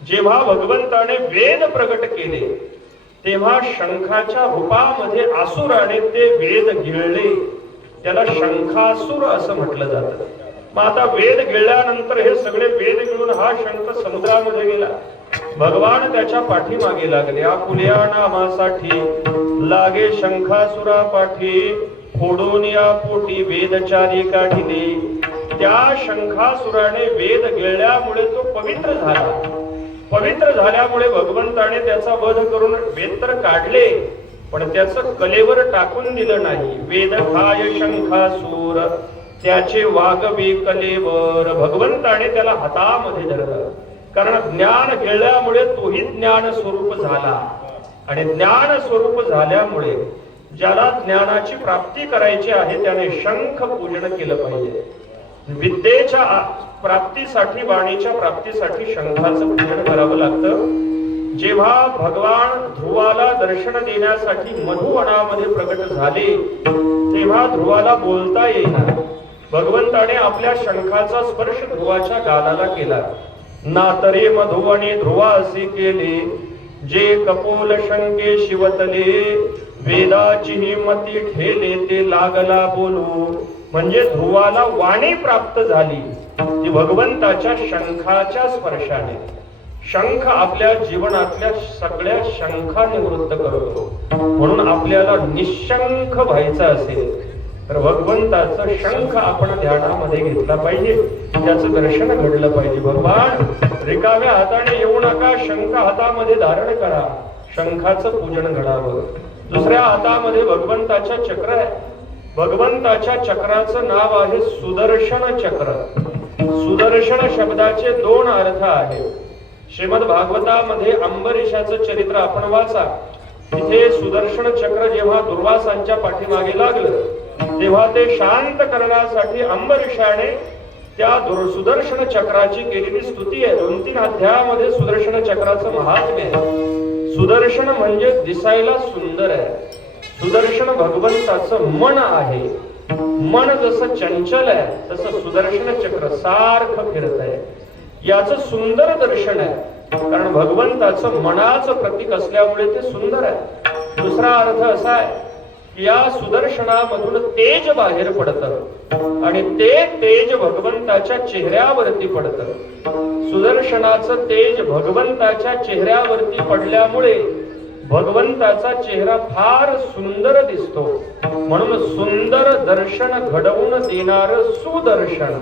जेव्हा भगवंताने वेद प्रगट केले तेव्हा शंखाच्या रूपामध्ये असुराने ते वेद गिळले. त्याला शंखासुर असं म्हटलं जातं. मग आता वेद गिळल्यानंतर हे सगळे वेद गिळून हा शंख समुद्रामध्ये गेला. भगवान त्याच्या पाठीमागे लागले. आपुल्या नामासाठी लागे शंखासुरा पाठी, फोडून या पोटी वेदचारी काढिले. त्या शंखासुराने वेद गिळल्यामुळे तो पवित्र झाला. पवित्र झाल्यामुळे भगवंताने त्याचा वध करून वेद तर काढले पण त्याचं कलेवर टाकून दिलं नाही. वेद खाय शंखासूर त्याचे वागवे कलेवर. भगवंताने त्याला हातामध्ये धरलं. कारण ज्ञान गिळल्यामुळे तोही ज्ञान स्वरूप झाला आणि ज्ञान स्वरूप झाल्यामुळे ज्याला ज्ञानाची प्राप्ती करायची आहे त्याने शंख पूजन केलं पाहिजे. विद्येच्या प्राप्तीसाठी, वाणीच्या प्राप्तीसाठी शंखाचं पूजन करावं लागतं. जेव्हा भगवान ध्रुवाला दर्शन देण्यासाठी मधुवनामध्ये प्रकट झाले तेव्हा ध्रुवाला बोलता येईना. भगवंताने आपल्या शंखाचा स्पर्श ध्रुवाच्या गालाला केला. नातरे मधुवने ध्रुवा असे केले, जे कपोल शंके शिवतले, वेदाची हिमती ठेले ते लागला बोलू. म्हणजे ध्रुवाला वाणी प्राप्त झाली ती भगवंताच्या शंखाच्या स्पर्शाने. शंख आपल्या जीवनातल्या सगळ्या शंखा निवृत्त करतो. म्हणून आपल्याला निशंख व्हायचं असेल तर भगवंताचं शंख आपण ध्यानामध्ये घेतला पाहिजे. त्याचं दर्शन घडलं पाहिजे. भगवान रिकाम्या हाताने येऊ नका, शंख हातामध्ये धारण करा. शंखाचं पूजन घडावं. दुसऱ्या हातामध्ये भगवंताच्या चक्र आहे. भगवंताच्या चक्राचं नाव आहे सुदर्शन चक्र. सुदर्शन शब्दाचे दोन अर्थ आहेत. श्रीमद भागवतामध्ये अंबरीशाचं चरित्र आपण वाचा. तिथे सुदर्शन चक्र जेव्हा दुर्वासांच्या पाठीमागे लागलं तेव्हा ते शांत करण्यासाठी अंबरीशाने त्या सुदर्शन चक्राची केलेली स्तुती आहे. 2-3 अध्यायामध्ये सुदर्शन चक्राचं महात्म्य आहे. सुदर्शन म्हणजे दिसायला सुंदर आहे. सुदर्शन भगवंताचं मन आहे. मन जसं चंचल आहे तसं सुदर्शन चक्र सारखं फिरत आहे. याचं सुंदर दर्शन आहे. कारण भगवंताचं मनाचं प्रतीक असल्यामुळे ते सुंदर आहे. दुसरा अर्थ असा आहे की या सुदर्शनामधून तेज बाहेर पडतं आणि ते तेज भगवंताच्या चेहऱ्यावरती पडतं. सुदर्शनाचं तेज भगवंताच्या चेहऱ्यावरती पडल्यामुळे भगवंताचा चेहरा फार सुंदर दिसतो. म्हणून सुंदर दर्शन घडवून देणार सुदर्शन,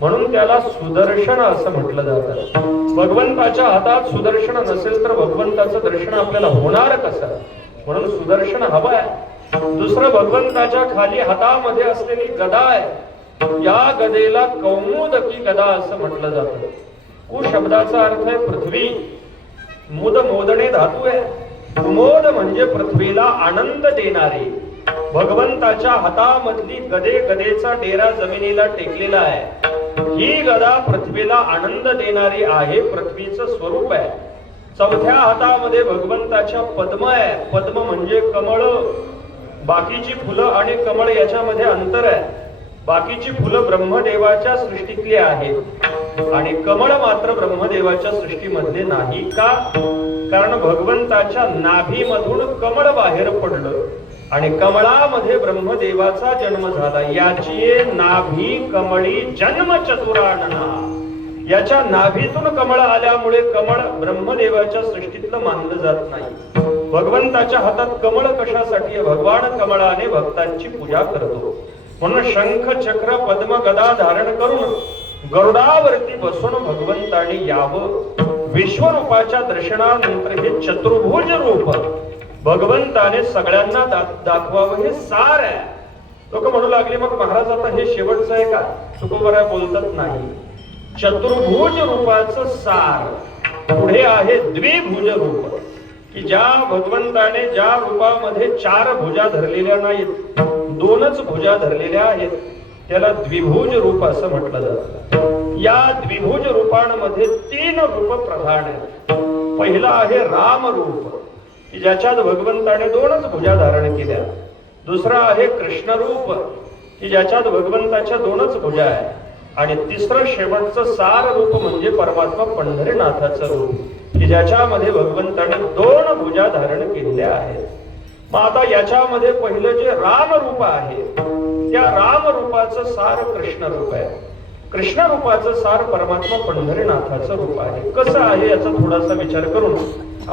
म्हणून त्याला सुदर्शन असं म्हटलं जातं. भगवंताच्या हातात सुदर्शन नसेल तर भगवंताचं दर्शन आपल्याला होणार कसं? म्हणून सुदर्शन हवंय. दुसरं भगवंताच्या खाली हातामध्ये असलेली गदा आहे, या गदेला कौमुदकी गदा असं म्हटलं जातं. कु शब्दाचा अर्थ आहे पृथ्वी, मुद मोदणे धातू आहे. कुमोद म्हणजे पृथ्वीला आनंद देणारी. भगवंताच्या हातामधली गदेचा डेरा जमिनीला टेकलेला आहे. ही गदा पृथ्वीला आनंद देणारी आहे, पृथ्वीचं स्वरूप आहे. चौथ्या हातामध्ये भगवंताच्या पद्म आहे. पद्म म्हणजे कमळ. बाकीची फुलं आणि कमळ याच्यामध्ये अंतर आहे. बाकीची फुलं ब्रह्मदेवाच्या सृष्टीतली आहेत आणि कमळ मात्र ब्रह्मदेवाच्या सृष्टीमधले नाही. का? कारण भगवंताच्या नाभीमधून कमळ बाहेर पडलं आणि कमळामध्ये ब्रह्मदेवाचा जन्म झाला. याची नाभी कमळी जन्म चतुरानना. याच्या नाभीतून कमळ आल्यामुळे कमळ ब्रह्मदेवाच्या सृष्टीतलं मानलं जात नाही. भगवंताच्या हातात कमळ कशासाठी आहे? भगवान कमळाने भक्तांची पूजा करतो म्हणून शंख चक्र पद्म गदा धारण करून गरुडावरती बसून भगवंताने यावं. विश्वरूपाच्या दर्शनानंतर हे चतुर्भुज रूप भगवंताने सगळ्यांना दाखवावं हे सार आहे. लोक म्हणू लागले मग महाराज आता हे शेवटचं आहे का? तुकोबरा बोलतात नाही. चतुर्भुज रूपाचं सार पुढे आहे द्विभुज रूप, की ज्या भगवंताने ज्या रूपामध्ये 4 भुजा धरलेल्या नाहीत, 2च भुजा धरलेल्या आहेत, त्याला द्विभुज रूप असं म्हटलं जातं. या द्विभुज रूपांमध्ये 3 रूप प्रधान आहेत. पहिला आहे राम रूप, की ज्याच्यात भगवंताने 2च भुजा धारण केल्या. दुसरा आहे कृष्ण रूप, की ज्याच्यात भगवंताच्या 2च भुजा आहे. आणि तिसरं शेवटचं सार रूप म्हणजे परमात्मा पंढरीनाथाचं रूप, की ज्याच्यामध्ये भगवंताने 2 भुजा धारण केलेल्या आहेत. मग आता याच्यामध्ये पहिलं जे राम रूप आहे, त्या राम रूपाचं सार कृष्ण रूप आहे. कृष्ण रूपाचं सार परमात्मा पंढरीनाथाचं रूप आहे. कसं आहे याचा थोडासा विचार करून